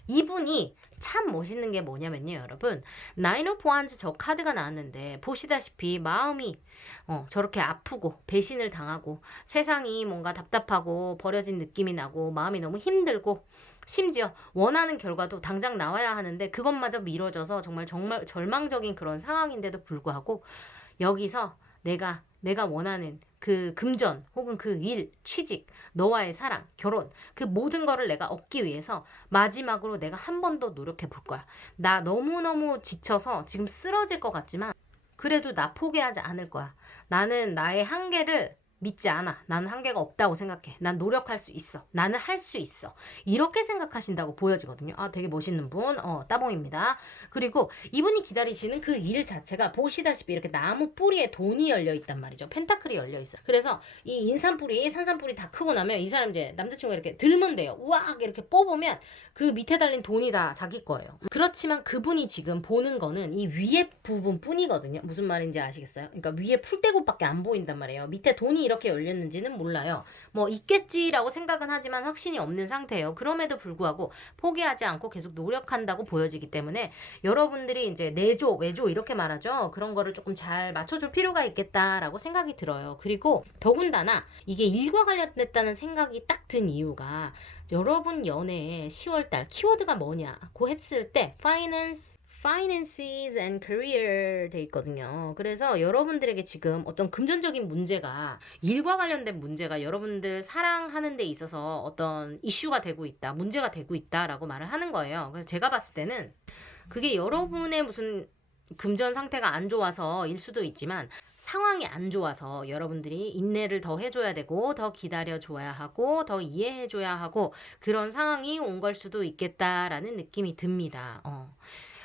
이분이 참 멋있는 게 뭐냐면요, 여러분. 나인 오브 원즈 저 카드가 나왔는데 보시다시피 마음이 저렇게 아프고 배신을 당하고 세상이 뭔가 답답하고 버려진 느낌이 나고 마음이 너무 힘들고 심지어 원하는 결과도 당장 나와야 하는데 그것마저 미뤄져서 정말 절망적인 그런 상황인데도 불구하고 여기서 내가 원하는 그 금전 혹은 그 일, 취직, 너와의 사랑, 결혼 그 모든 거를 내가 얻기 위해서 마지막으로 내가 한 번 더 노력해 볼 거야. 나 너무너무 지쳐서 지금 쓰러질 것 같지만 그래도 나 포기하지 않을 거야. 나는 나의 한계를 믿지 않아. 나는 한계가 없다고 생각해. 난 노력할 수 있어. 나는 할 수 있어. 이렇게 생각하신다고 보여지거든요. 아, 되게 멋있는 분. 따봉입니다. 그리고 이분이 기다리시는 그 일 자체가 보시다시피 이렇게 나무 뿌리에 돈이 열려 있단 말이죠. 펜타클이 열려 있어. 그래서 이 인삼뿌리, 산삼뿌리 다 크고 나면 이 사람 이제 남자친구가 이렇게 들면 돼요. 우악 이렇게 뽑으면 그 밑에 달린 돈이 다 자기 거예요. 그렇지만 그분이 지금 보는 거는 이 위에 부분 뿐이거든요. 무슨 말인지 아시겠어요? 그러니까 위에 풀떼구밖에 안 보인단 말이에요. 밑에 돈이 이렇게 열렸는지는 몰라요. 있겠지라고 생각은 하지만 확신이 없는 상태예요. 그럼에도 불구하고 포기하지 않고 계속 노력한다고 보여지기 때문에 여러분들이 이제 내조, 외조 이렇게 말하죠. 그런 거를 조금 잘 맞춰줄 필요가 있겠다라고 생각이 들어요. 그리고 더군다나 이게 일과 관련됐다는 생각이 딱 든 이유가 여러분 연애에 10월달 키워드가 뭐냐고 했을 때 finances and career 돼 있거든요. 그래서 여러분들에게 지금 어떤 금전적인 문제가 일과 관련된 문제가 여러분들 사랑하는 데 있어서 어떤 이슈가 되고 있다, 문제가 되고 있다라고 말을 하는 거예요. 그래서 제가 봤을 때는 그게 여러분의 무슨 금전 상태가 안 좋아서일 수도 있지만 상황이 안 좋아서 여러분들이 인내를 더 해줘야 되고 더 기다려줘야 하고 더 이해해줘야 하고 그런 상황이 온 걸 수도 있겠다라는 느낌이 듭니다.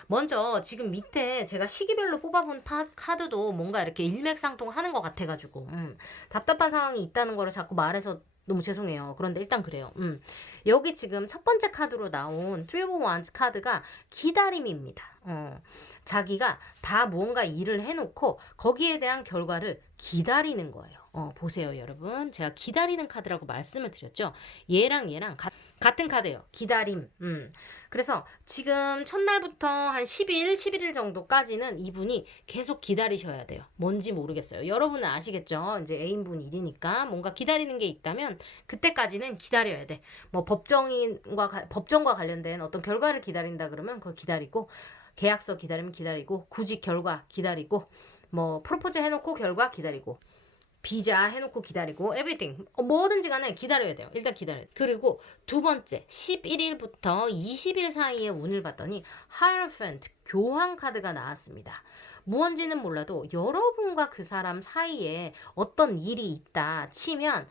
먼저 지금 밑에 제가 시기별로 뽑아본 카드도 뭔가 이렇게 일맥상통하는 것 같아가지고 답답한 상황이 있다는 거를 자꾸 말해서 너무 죄송해요. 그런데 일단 그래요. 여기 지금 첫 번째 카드로 나온 Three of Wands 카드가 기다림입니다. 자기가 다 무언가 일을 해놓고 거기에 대한 결과를 기다리는 거예요. 보세요, 여러분. 제가 기다리는 카드라고 말씀을 드렸죠. 얘랑 같은 카드예요. 기다림. 그래서 지금 첫날부터 한 10일, 11일 정도까지는 이분이 계속 기다리셔야 돼요. 뭔지 모르겠어요. 여러분은 아시겠죠? 이제 애인분 일이니까 뭔가 기다리는 게 있다면 그때까지는 기다려야 돼. 법정과 관련된 어떤 결과를 기다린다 그러면 그걸 기다리고 계약서 기다리면 기다리고, 구직 결과 기다리고, 뭐 프로포즈 해놓고 결과 기다리고, 비자 해놓고 기다리고, everything 뭐든지 간에 기다려야 돼요. 일단 기다려야 돼요. 그리고 두 번째 11일부터 20일 사이에 운을 봤더니 하이어펜트 교황 카드가 나왔습니다. 무언지는 몰라도 여러분과 그 사람 사이에 어떤 일이 있다 치면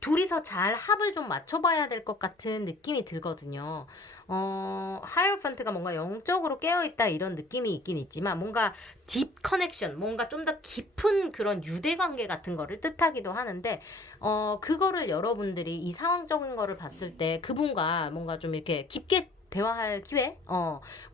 둘이서 잘 합을 좀 맞춰봐야 될 것 같은 느낌이 들거든요. 하이어펀트가 뭔가 영적으로 깨어있다 이런 느낌이 있긴 있지만 뭔가 딥 커넥션, 뭔가 좀 더 깊은 그런 유대관계 같은 거를 뜻하기도 하는데 그거를 여러분들이 이 상황적인 거를 봤을 때 그분과 뭔가 좀 이렇게 깊게 대화할 기회?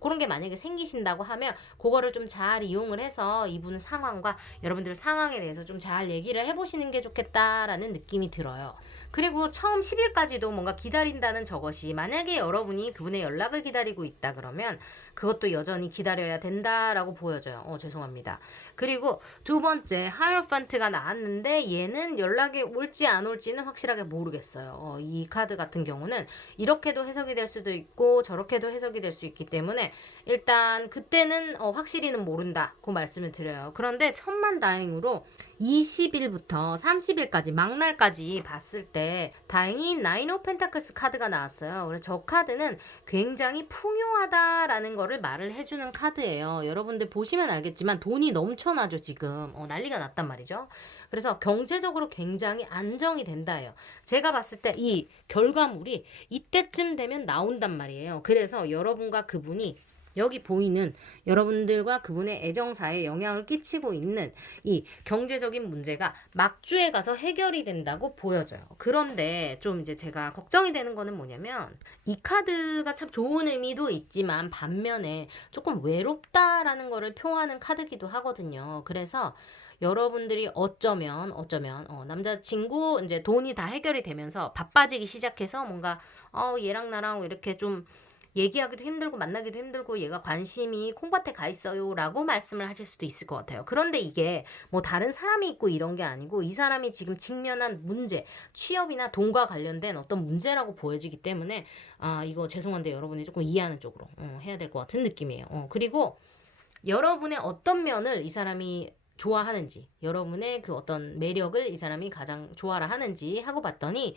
그런 게 만약에 생기신다고 하면 그거를 좀 잘 이용을 해서 이분 상황과 여러분들 상황에 대해서 좀 잘 얘기를 해보시는 게 좋겠다라는 느낌이 들어요. 그리고 처음 10일까지도 뭔가 기다린다는 저것이 만약에 여러분이 그분의 연락을 기다리고 있다 그러면 그것도 여전히 기다려야 된다라고 보여져요. 죄송합니다. 그리고 두 번째 하이어펀트가 나왔는데 얘는 연락이 올지 안 올지는 확실하게 모르겠어요. 이 카드 같은 경우는 이렇게도 해석이 될 수도 있고 저렇게도 해석이 될 수 있기 때문에 일단 그때는 확실히는 모른다고 말씀을 드려요. 그런데 천만다행으로 20일부터 30일까지 막날까지 봤을 때 다행히 나인 오브 펜타클스 카드가 나왔어요. 그래서 저 카드는 굉장히 풍요하다라는 거를 말을 해주는 카드예요. 여러분들 보시면 알겠지만 돈이 넘쳐나죠 지금. 난리가 났단 말이죠. 그래서 경제적으로 굉장히 안정이 된다예요. 제가 봤을 때 이 결과물이 이때쯤 되면 나온단 말이에요. 그래서 여러분과 그분이 여기 보이는 여러분들과 그분의 애정사에 영향을 끼치고 있는 이 경제적인 문제가 막주에 가서 해결이 된다고 보여져요. 그런데 좀 이제 제가 걱정이 되는 거는 뭐냐면 이 카드가 참 좋은 의미도 있지만 반면에 조금 외롭다라는 거를 표하는 카드기도 하거든요. 그래서 여러분들이 어쩌면 남자친구 이제 돈이 다 해결이 되면서 바빠지기 시작해서 뭔가 얘랑 나랑 이렇게 좀 얘기하기도 힘들고 만나기도 힘들고 얘가 관심이 콩밭에 가 있어요 라고 말씀을 하실 수도 있을 것 같아요. 그런데 이게 뭐 다른 사람이 있고 이런 게 아니고 이 사람이 지금 직면한 문제, 취업이나 돈과 관련된 어떤 문제라고 보여지기 때문에 이거 죄송한데 여러분이 조금 이해하는 쪽으로 해야 될 것 같은 느낌이에요. 그리고 여러분의 어떤 면을 이 사람이 좋아하는지, 여러분의 그 어떤 매력을 이 사람이 가장 좋아라 하는지 하고 봤더니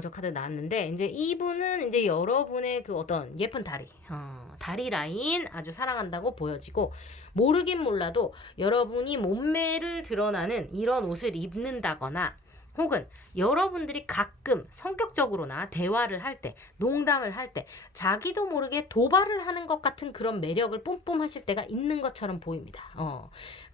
저 카드 나왔는데 이제 이분은 이제 여러분의 그 어떤 예쁜 다리 라인 아주 사랑한다고 보여지고 모르긴 몰라도 여러분이 몸매를 드러나는 이런 옷을 입는다거나 혹은 여러분들이 가끔 성격적으로나 대화를 할 때, 농담을 할 때 자기도 모르게 도발을 하는 것 같은 그런 매력을 뿜뿜 하실 때가 있는 것처럼 보입니다.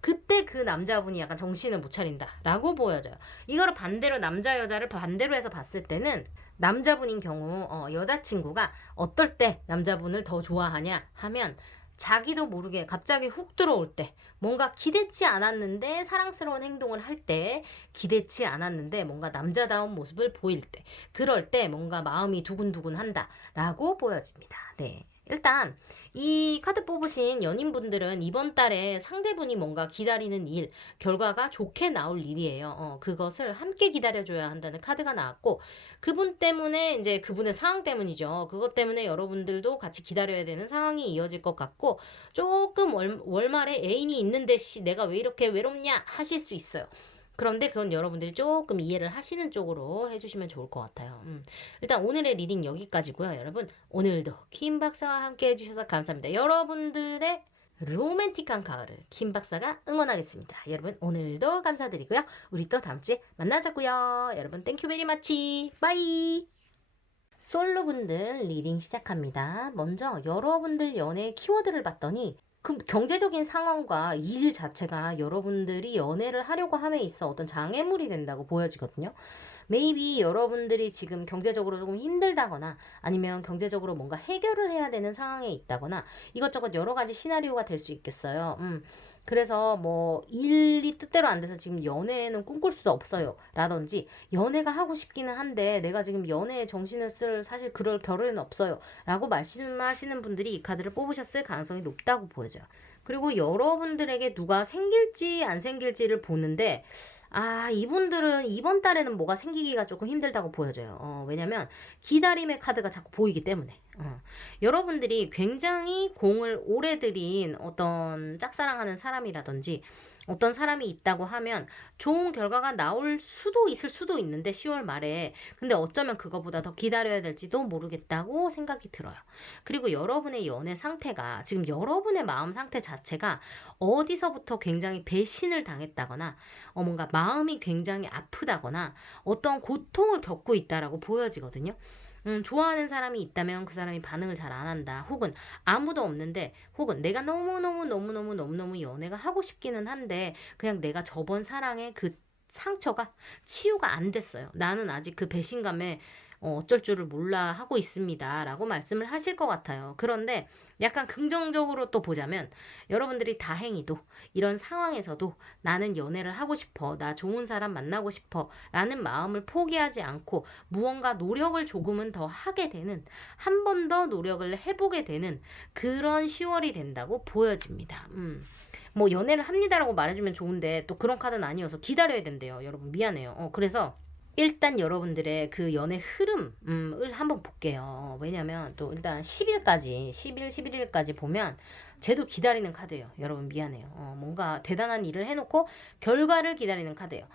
그때 그 남자분이 약간 정신을 못 차린다라고 보여져요. 이거를 반대로 남자 여자를 반대로 해서 봤을 때는 남자분인 경우 여자친구가 어떨 때 남자분을 더 좋아하냐 하면 자기도 모르게 갑자기 훅 들어올 때 뭔가 기대치 않았는데 사랑스러운 행동을 할 때 기대치 않았는데 뭔가 남자다운 모습을 보일 때 그럴 때 뭔가 마음이 두근두근 한다라고 보여집니다. 네. 일단 이 카드 뽑으신 연인분들은 이번 달에 상대분이 뭔가 기다리는 일, 결과가 좋게 나올 일이에요. 그것을 함께 기다려줘야 한다는 카드가 나왔고 그분 때문에 이제 그분의 상황 때문이죠. 그것 때문에 여러분들도 같이 기다려야 되는 상황이 이어질 것 같고 조금 월말에 애인이 있는데 내가 왜 이렇게 외롭냐 하실 수 있어요. 그런데 그건 여러분들이 조금 이해를 하시는 쪽으로 해주시면 좋을 것 같아요. 일단 오늘의 리딩 여기까지고요. 여러분 오늘도 킴 박사와 함께 해주셔서 감사합니다. 여러분들의 로맨틱한 가을을 킴 박사가 응원하겠습니다. 여러분 오늘도 감사드리고요. 우리 또 다음 주에 만나자고요. 여러분 땡큐 베리 마치 바이. 솔로분들 리딩 시작합니다. 먼저 여러분들 연애 키워드를 봤더니 그 경제적인 상황과 일 자체가 여러분들이 연애를 하려고 함에 있어 어떤 장애물이 된다고 보여지거든요. maybe 여러분들이 지금 경제적으로 조금 힘들다거나 아니면 경제적으로 뭔가 해결을 해야 되는 상황에 있다거나 이것저것 여러 가지 시나리오가 될 수 있겠어요. 그래서 뭐 일이 뜻대로 안 돼서 지금 연애는 꿈꿀 수도 없어요 라든지 연애가 하고 싶기는 한데 내가 지금 연애에 정신을 쓸 사실 그럴 겨를은 없어요 라고 말씀하시는 분들이 이 카드를 뽑으셨을 가능성이 높다고 보여져요. 그리고 여러분들에게 누가 생길지 안 생길지를 보는데 이분들은 이번 달에는 뭐가 생기기가 조금 힘들다고 보여져요. 왜냐면 기다림의 카드가 자꾸 보이기 때문에. 여러분들이 굉장히 공을 오래 들인 어떤 짝사랑하는 사람이라든지 어떤 사람이 있다고 하면 좋은 결과가 나올 수도 있을 수도 있는데 10월 말에 근데 어쩌면 그거보다 더 기다려야 될지도 모르겠다고 생각이 들어요. 그리고 여러분의 연애 상태가 지금 여러분의 마음 상태 자체가 어디서부터 굉장히 배신을 당했다거나 뭔가 마음이 굉장히 아프다거나 어떤 고통을 겪고 있다라고 보여지거든요. 좋아하는 사람이 있다면 그 사람이 반응을 잘 안 한다. 혹은 아무도 없는데, 혹은 내가 너무너무 연애가 하고 싶기는 한데, 그냥 내가 저번 사랑의 그 상처가 치유가 안 됐어요. 나는 아직 그 배신감에 어쩔 줄을 몰라 하고 있습니다. 라고 말씀을 하실 것 같아요. 그런데 약간 긍정적으로 또 보자면 여러분들이 다행히도 이런 상황에서도 나는 연애를 하고 싶어. 나 좋은 사람 만나고 싶어. 라는 마음을 포기하지 않고 무언가 노력을 조금은 더 하게 되는 한 번 더 노력을 해보게 되는 그런 10월이 된다고 보여집니다. 뭐 연애를 합니다라고 말해주면 좋은데 또 그런 카드는 아니어서 기다려야 된대요. 여러분 미안해요. 그래서 일단 여러분들의 그 연애 흐름을 한번 볼게요. 왜냐면 또 일단 10일까지, 10일, 11일까지 보면 쟤도 기다리는 카드예요. 여러분 미안해요. 뭔가 대단한 일을 해놓고 결과를 기다리는 카드예요.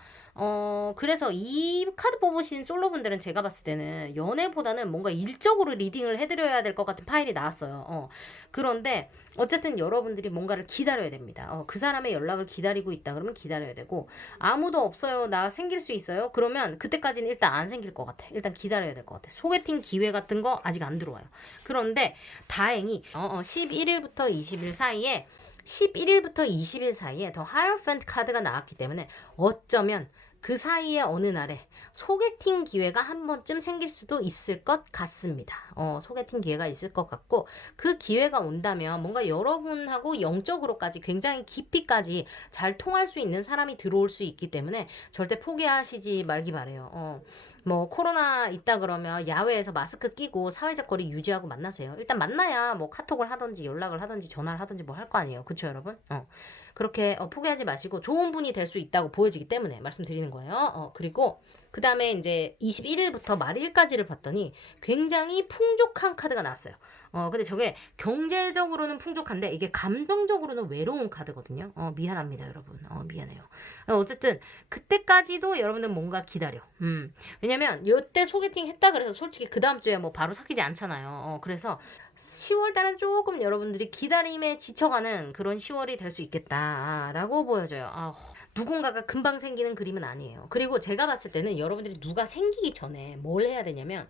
그래서 이 카드 뽑으신 솔로분들은 제가 봤을 때는 연애보다는 뭔가 일적으로 리딩을 해드려야 될 것 같은 파일이 나왔어요. 그런데 어쨌든 여러분들이 뭔가를 기다려야 됩니다. 그 사람의 연락을 기다리고 있다 그러면 기다려야 되고 아무도 없어요. 나 생길 수 있어요. 그러면 그때까지는 일단 안 생길 것 같아. 일단 기다려야 될 것 같아. 소개팅 기회 같은 거 아직 안 들어와요. 그런데 다행히 11일부터 20일 사이에 11일부터 20일 사이에 더 하이어펀트 카드가 나왔기 때문에 어쩌면 그 사이에 어느 날에 소개팅 기회가 한 번쯤 생길 수도 있을 것 같습니다. 소개팅 기회가 있을 것 같고 그 기회가 온다면 뭔가 여러분하고 영적으로까지 굉장히 깊이까지 잘 통할 수 있는 사람이 들어올 수 있기 때문에 절대 포기하시지 말기 바래요. 뭐 코로나 있다 그러면 야외에서 마스크 끼고 사회적 거리 유지하고 만나세요. 일단 만나야 뭐 카톡을 하든지 연락을 하든지 전화를 하든지 뭐 할 거 아니에요. 그쵸 여러분? 그렇게 포기하지 마시고 좋은 분이 될 수 있다고 보여지기 때문에 말씀드리는 거예요. 그리고 그 다음에 이제 21일부터 말일까지를 봤더니 굉장히 풍족한 카드가 나왔어요. 근데 저게 경제적으로는 풍족한데 이게 감정적으로는 외로운 카드거든요. 미안합니다, 여러분. 미안해요. 어쨌든 그때까지도 여러분은 뭔가 기다려. 왜냐면 이때 소개팅 했다 그래서 솔직히 그 다음 주에 뭐 바로 사귀지 않잖아요. 그래서 10월 달은 조금 여러분들이 기다림에 지쳐가는 그런 10월이 될 수 있겠다라고 보여져요. 누군가가 금방 생기는 그림은 아니에요. 그리고 제가 봤을 때는 여러분들이 누가 생기기 전에 뭘 해야 되냐면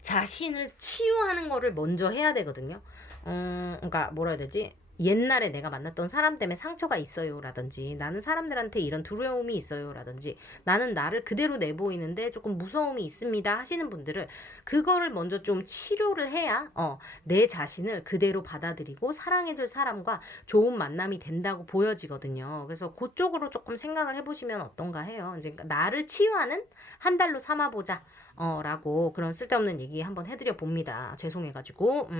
자신을 치유하는 거를 먼저 해야 되거든요. 그러니까 뭐라 해야 되지? 옛날에 내가 만났던 사람 때문에 상처가 있어요 라든지 나는 사람들한테 이런 두려움이 있어요 라든지 나는 나를 그대로 내보이는데 조금 무서움이 있습니다 하시는 분들은 그거를 먼저 좀 치료를 해야 내 자신을 그대로 받아들이고 사랑해줄 사람과 좋은 만남이 된다고 보여지거든요. 그래서 그쪽으로 조금 생각을 해보시면 어떤가 해요. 이제 나를 치유하는 한 달로 삼아보자 라고 그런 쓸데없는 얘기 한번 해드려 봅니다. 죄송해가지고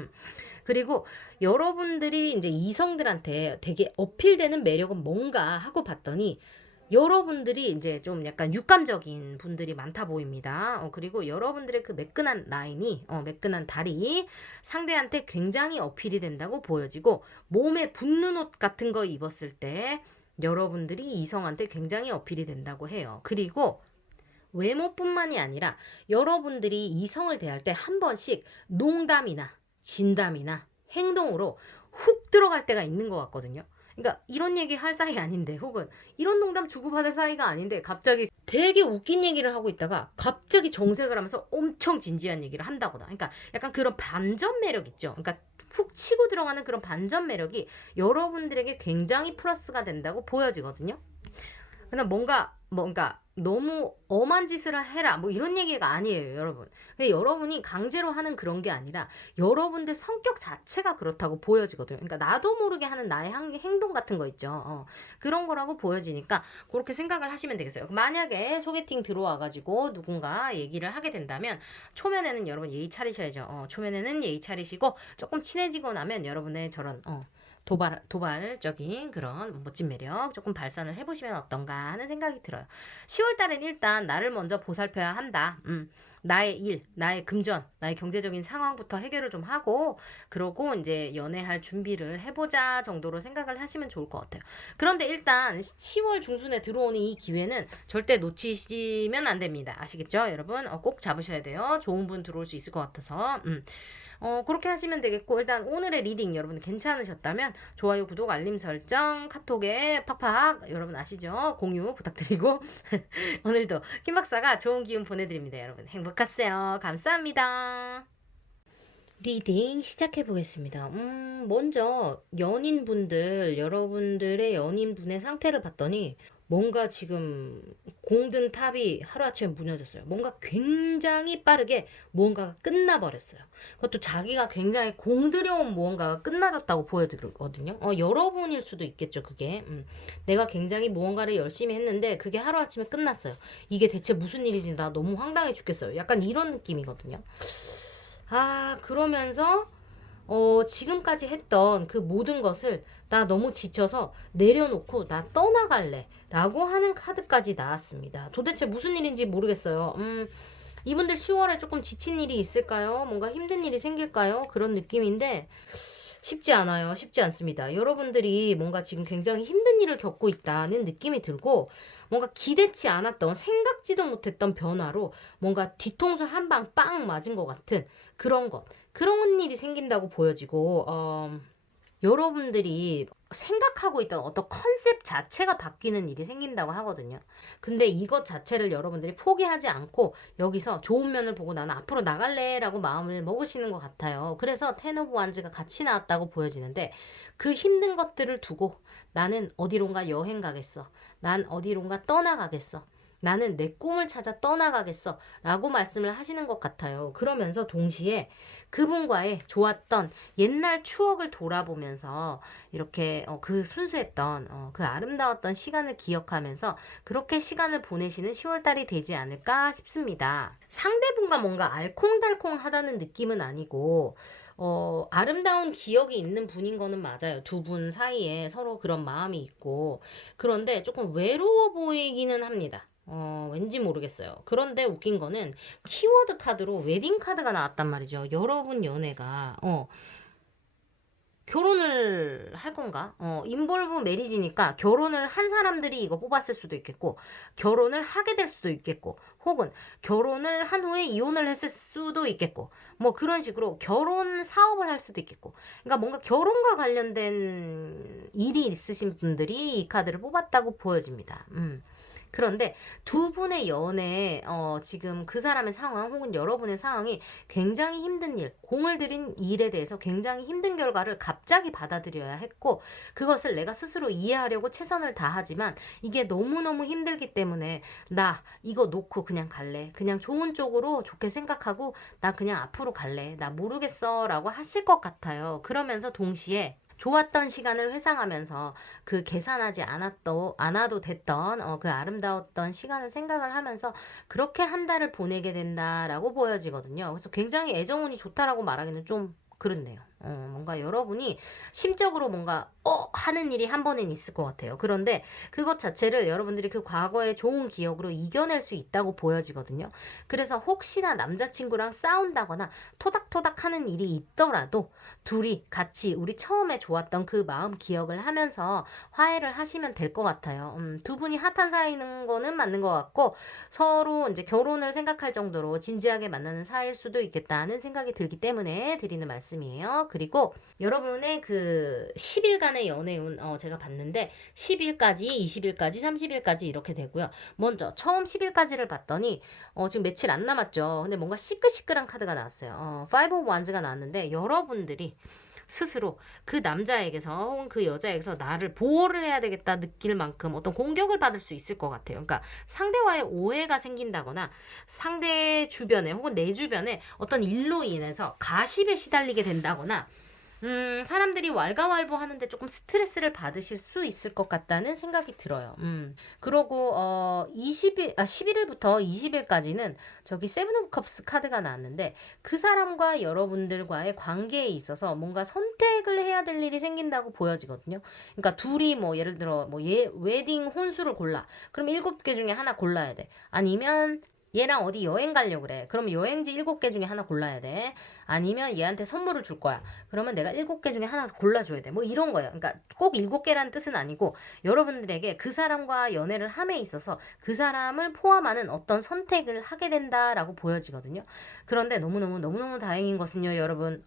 그리고 여러분들이 이제 이성들한테 되게 어필되는 매력은 뭔가 하고 봤더니 여러분들이 이제 좀 약간 육감적인 분들이 많다 보입니다. 그리고 여러분들의 그 매끈한 라인이, 매끈한 다리 상대한테 굉장히 어필이 된다고 보여지고 몸에 붙는 옷 같은 거 입었을 때 여러분들이 이성한테 굉장히 어필이 된다고 해요. 그리고 외모뿐만이 아니라 여러분들이 이성을 대할 때 한 번씩 농담이나 진담이나 행동으로 훅 들어갈 때가 있는 것 같거든요. 그러니까 이런 얘기 할 사이 아닌데 혹은 이런 농담 주고받을 사이가 아닌데 갑자기 되게 웃긴 얘기를 하고 있다가 갑자기 정색을 하면서 엄청 진지한 얘기를 한다거나 그러니까 약간 그런 반전 매력 있죠. 그러니까 훅 치고 들어가는 그런 반전 매력이 여러분들에게 굉장히 플러스가 된다고 보여지거든요. 근데 뭔가 너무 엄한 짓을 해라 뭐 이런 얘기가 아니에요 여러분. 근데 여러분이 강제로 하는 그런 게 아니라 여러분들 성격 자체가 그렇다고 보여지거든요. 그러니까 나도 모르게 하는 나의 행동 같은 거 있죠. 그런 거라고 보여지니까 그렇게 생각을 하시면 되겠어요. 만약에 소개팅 들어와가지고 누군가 얘기를 하게 된다면 초면에는 여러분 예의 차리셔야죠. 초면에는 예의 차리시고 조금 친해지고 나면 여러분의 저런 도발적인 그런 멋진 매력 조금 발산을 해보시면 어떤가 하는 생각이 들어요. 10월 달은 일단 나를 먼저 보살펴야 한다. 나의 일, 나의 금전, 나의 경제적인 상황부터 해결을 좀 하고 그러고 이제 연애할 준비를 해보자 정도로 생각을 하시면 좋을 것 같아요. 그런데 일단 10월 중순에 들어오는 이 기회는 절대 놓치시면 안 됩니다. 아시겠죠? 여러분 꼭 잡으셔야 돼요. 좋은 분 들어올 수 있을 것 같아서 그렇게 하시면 되겠고 일단 오늘의 리딩 여러분 괜찮으셨다면 좋아요, 구독, 알림 설정, 카톡에 팍팍 여러분 아시죠? 공유 부탁드리고 오늘도 김 박사가 좋은 기운 보내드립니다. 여러분 행복하세요. 감사합니다. 리딩 시작해 보겠습니다. 먼저 연인분들 여러분들의 연인분의 상태를 봤더니 뭔가 지금 공든 탑이 하루아침에 무너졌어요. 뭔가 굉장히 빠르게 무언가가 끝나버렸어요. 그것도 자기가 굉장히 공들여온 무언가가 끝나졌다고 보여드리거든요. 여러분일 수도 있겠죠, 그게. 내가 굉장히 무언가를 열심히 했는데 그게 하루아침에 끝났어요. 이게 대체 무슨 일이지? 나 너무 황당해 죽겠어요. 약간 이런 느낌이거든요. 그러면서 지금까지 했던 그 모든 것을 나 너무 지쳐서 내려놓고 나 떠나갈래 라고 하는 카드까지 나왔습니다. 도대체 무슨 일인지 모르겠어요. 이분들 10월에 조금 지친 일이 있을까요? 뭔가 힘든 일이 생길까요? 그런 느낌인데 쉽지 않아요. 쉽지 않습니다. 여러분들이 뭔가 지금 굉장히 힘든 일을 겪고 있다는 느낌이 들고 뭔가 기대치 않았던 생각지도 못했던 변화로 뭔가 뒤통수 한 방 빵 맞은 것 같은 그런 일이 생긴다고 보여지고 여러분들이 생각하고 있던 어떤 컨셉 자체가 바뀌는 일이 생긴다고 하거든요. 근데 이것 자체를 여러분들이 포기하지 않고 여기서 좋은 면을 보고 나는 앞으로 나갈래 라고 마음을 먹으시는 것 같아요. 그래서 텐 오브 완즈가 같이 나왔다고 보여지는데 그 힘든 것들을 두고 나는 어디론가 여행 가겠어. 난 어디론가 떠나가겠어. 나는 내 꿈을 찾아 떠나가겠어 라고 말씀을 하시는 것 같아요. 그러면서 동시에 그분과의 좋았던 옛날 추억을 돌아보면서 이렇게 그 순수했던 그 아름다웠던 시간을 기억하면서 그렇게 시간을 보내시는 10월달이 되지 않을까 싶습니다. 상대분과 뭔가 알콩달콩하다는 느낌은 아니고 아름다운 기억이 있는 분인 거는 맞아요. 두 분 사이에 서로 그런 마음이 있고 그런데 조금 외로워 보이기는 합니다. 왠지 모르겠어요. 그런데 웃긴 거는 키워드 카드로 웨딩 카드가 나왔단 말이죠. 여러분 연애가 결혼을 할 건가? 인볼브 메리지니까 결혼을 한 사람들이 이거 뽑았을 수도 있겠고 결혼을 하게 될 수도 있겠고 혹은 결혼을 한 후에 이혼을 했을 수도 있겠고 뭐 그런 식으로 결혼 사업을 할 수도 있겠고 그러니까 뭔가 결혼과 관련된 일이 있으신 분들이 이 카드를 뽑았다고 보여집니다. 그런데 두 분의 연애 지금 그 사람의 상황 혹은 여러분의 상황이 굉장히 힘든 일, 공을 들인 일에 대해서 굉장히 힘든 결과를 갑자기 받아들여야 했고 그것을 내가 스스로 이해하려고 최선을 다하지만 이게 너무너무 힘들기 때문에 나 이거 놓고 그냥 갈래. 그냥 좋은 쪽으로 좋게 생각하고 나 그냥 앞으로 갈래. 나 모르겠어 라고 하실 것 같아요. 그러면서 동시에 좋았던 시간을 회상하면서 그 계산하지 않아도 됐던 그 아름다웠던 시간을 생각을 하면서 그렇게 한 달을 보내게 된다라고 보여지거든요. 그래서 굉장히 애정운이 좋다라고 말하기는 좀 그렇네요. 뭔가 여러분이 심적으로 뭔가 하는 일이 한 번은 있을 것 같아요. 그런데 그것 자체를 여러분들이 그 과거의 좋은 기억으로 이겨낼 수 있다고 보여지거든요. 그래서 혹시나 남자친구랑 싸운다거나 토닥토닥 하는 일이 있더라도 둘이 같이 우리 처음에 좋았던 그 마음 기억을 하면서 화해를 하시면 될 것 같아요. 두 분이 핫한 사이는 거는 맞는 것 같고 서로 이제 결혼을 생각할 정도로 진지하게 만나는 사이일 수도 있겠다는 생각이 들기 때문에 드리는 말씀이에요. 그리고 여러분의 그 10일간의 연애운 제가 봤는데 10일까지, 20일까지, 30일까지 이렇게 되고요. 먼저 처음 10일까지를 봤더니 지금 며칠 안 남았죠. 근데 뭔가 시끌시끌한 카드가 나왔어요. 5 of Wands가 나왔는데 여러분들이 스스로 그 남자에게서 혹은 그 여자에게서 나를 보호를 해야 되겠다 느낄 만큼 어떤 공격을 받을 수 있을 것 같아요. 그러니까 상대와의 오해가 생긴다거나 상대 주변에 혹은 내 주변에 어떤 일로 인해서 가십에 시달리게 된다거나 사람들이 왈가왈부하는데 조금 스트레스를 받으실 수 있을 것 같다는 생각이 들어요. 그러고 11일부터 20일까지는 저기 세븐 오브 컵스 카드가 나왔는데 그 사람과 여러분들과의 관계에 있어서 뭔가 선택을 해야 될 일이 생긴다고 보여지거든요. 그러니까 둘이 뭐 예를 들어 뭐 웨딩 혼수를 골라. 그럼 7개 중에 하나 골라야 돼. 아니면 얘랑 어디 여행 가려고 그래. 그러면 여행지 7개 중에 하나 골라야 돼. 아니면 얘한테 선물을 줄 거야. 그러면 내가 7개 중에 하나 골라줘야 돼. 뭐 이런 거예요. 그러니까 꼭 7개라는 뜻은 아니고 여러분들에게 그 사람과 연애를 함에 있어서 그 사람을 포함하는 어떤 선택을 하게 된다라고 보여지거든요. 그런데 너무너무 다행인 것은요, 여러분.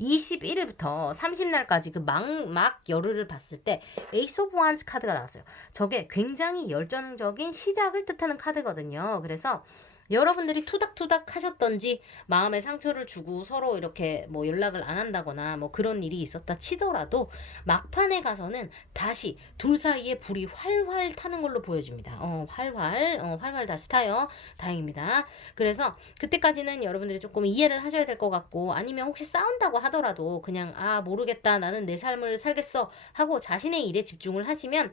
21일부터 30날까지 그 막 열흘을 봤을 때 에이스 오브 완즈 카드가 나왔어요. 저게 굉장히 열정적인 시작을 뜻하는 카드거든요. 그래서 여러분들이 투닥투닥 하셨던지 마음에 상처를 주고 서로 이렇게 뭐 연락을 안 한다거나 뭐 그런 일이 있었다 치더라도 막판에 가서는 다시 둘 사이에 불이 활활 타는 걸로 보여집니다. 활활 다시 타요. 다행입니다. 그래서 그때까지는 여러분들이 조금 이해를 하셔야 될 것 같고 아니면 혹시 싸운다고 하더라도 그냥 모르겠다 나는 내 삶을 살겠어 하고 자신의 일에 집중을 하시면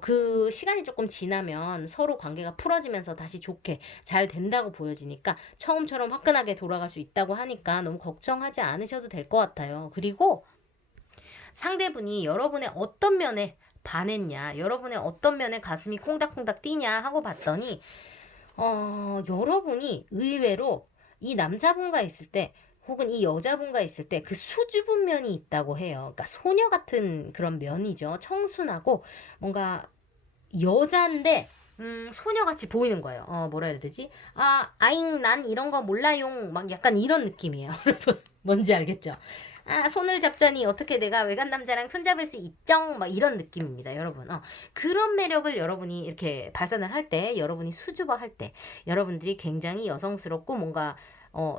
그 시간이 조금 지나면 서로 관계가 풀어지면서 다시 좋게 잘 된다고 보여지니까 처음처럼 화끈하게 돌아갈 수 있다고 하니까 너무 걱정하지 않으셔도 될 것 같아요. 그리고 상대분이 여러분의 어떤 면에 반했냐, 여러분의 어떤 면에 가슴이 콩닥콩닥 뛰냐 하고 봤더니 여러분이 의외로 이 남자분과 있을 때 혹은 이 여자분과 있을 때 그 수줍은 면이 있다고 해요. 그러니까 소녀 같은 그런 면이죠. 청순하고 뭔가 여잔데 소녀같이 보이는 거예요. 뭐라 해야 되지? 아잉 난 이런 거 몰라용 막 약간 이런 느낌이에요. 여러분 뭔지 알겠죠? 손을 잡자니 어떻게 내가 외간 남자랑 손잡을 수 있정? 막 이런 느낌입니다, 여러분. 그런 매력을 여러분이 이렇게 발산을 할 때, 여러분이 수줍어 할 때, 여러분들이 굉장히 여성스럽고 뭔가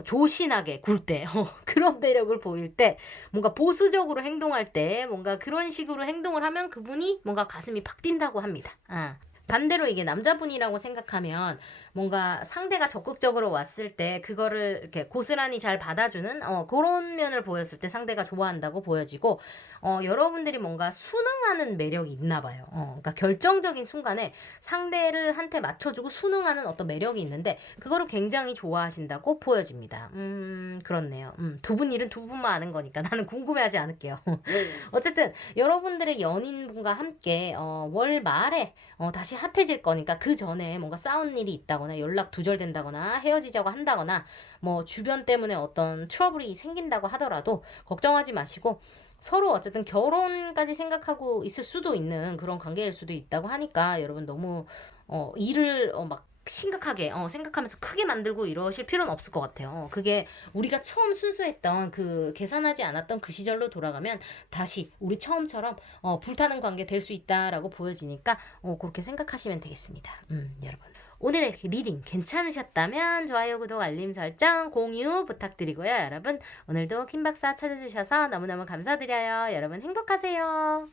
조신하게 굴 때, 그런 매력을 보일 때, 뭔가 보수적으로 행동할 때, 뭔가 그런 식으로 행동을 하면 그분이 뭔가 가슴이 팍 뛴다고 합니다. 반대로 이게 남자분이라고 생각하면 뭔가 상대가 적극적으로 왔을 때 그거를 이렇게 고스란히 잘 받아주는 그런 면을 보였을 때 상대가 좋아한다고 보여지고 여러분들이 뭔가 순응하는 매력이 있나 봐요. 그러니까 결정적인 순간에 상대를 한테 맞춰주고 순응하는 어떤 매력이 있는데 그거를 굉장히 좋아하신다고 보여집니다. 그렇네요. 두 분 일은 두 분만 아는 거니까 나는 궁금해하지 않을게요. 어쨌든 여러분들의 연인분과 함께 월 말에 다시 핫해질 거니까 그 전에 뭔가 싸운 일이 있다거나 연락 두절된다거나 헤어지자고 한다거나 뭐 주변 때문에 어떤 트러블이 생긴다고 하더라도 걱정하지 마시고 서로 어쨌든 결혼까지 생각하고 있을 수도 있는 그런 관계일 수도 있다고 하니까 여러분 너무 일을 막 심각하게 생각하면서 크게 만들고 이러실 필요는 없을 것 같아요. 그게 우리가 처음 순수했던 그 계산하지 않았던 그 시절로 돌아가면 다시 우리 처음처럼 불타는 관계 될 수 있다라고 보여지니까 그렇게 생각하시면 되겠습니다. 여러분. 오늘의 리딩 괜찮으셨다면 좋아요, 구독, 알림 설정, 공유 부탁드리고요. 여러분 오늘도 김박사 찾아주셔서 너무너무 감사드려요. 여러분 행복하세요.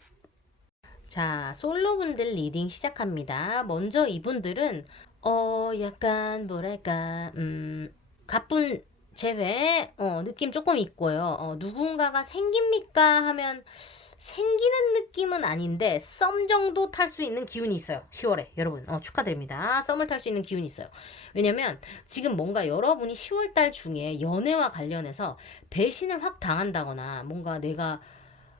자, 솔로분들 리딩 시작합니다. 먼저 이분들은 약간 뭐랄까 가쁜 제외 느낌 조금 있고요. 누군가가 생깁니까 하면 생기는 느낌은 아닌데 썸 정도 탈 수 있는 기운이 있어요. 10월에 여러분 축하드립니다. 썸을 탈 수 있는 기운이 있어요. 왜냐면 지금 뭔가 여러분이 10월달 중에 연애와 관련해서 배신을 확 당한다거나 뭔가 내가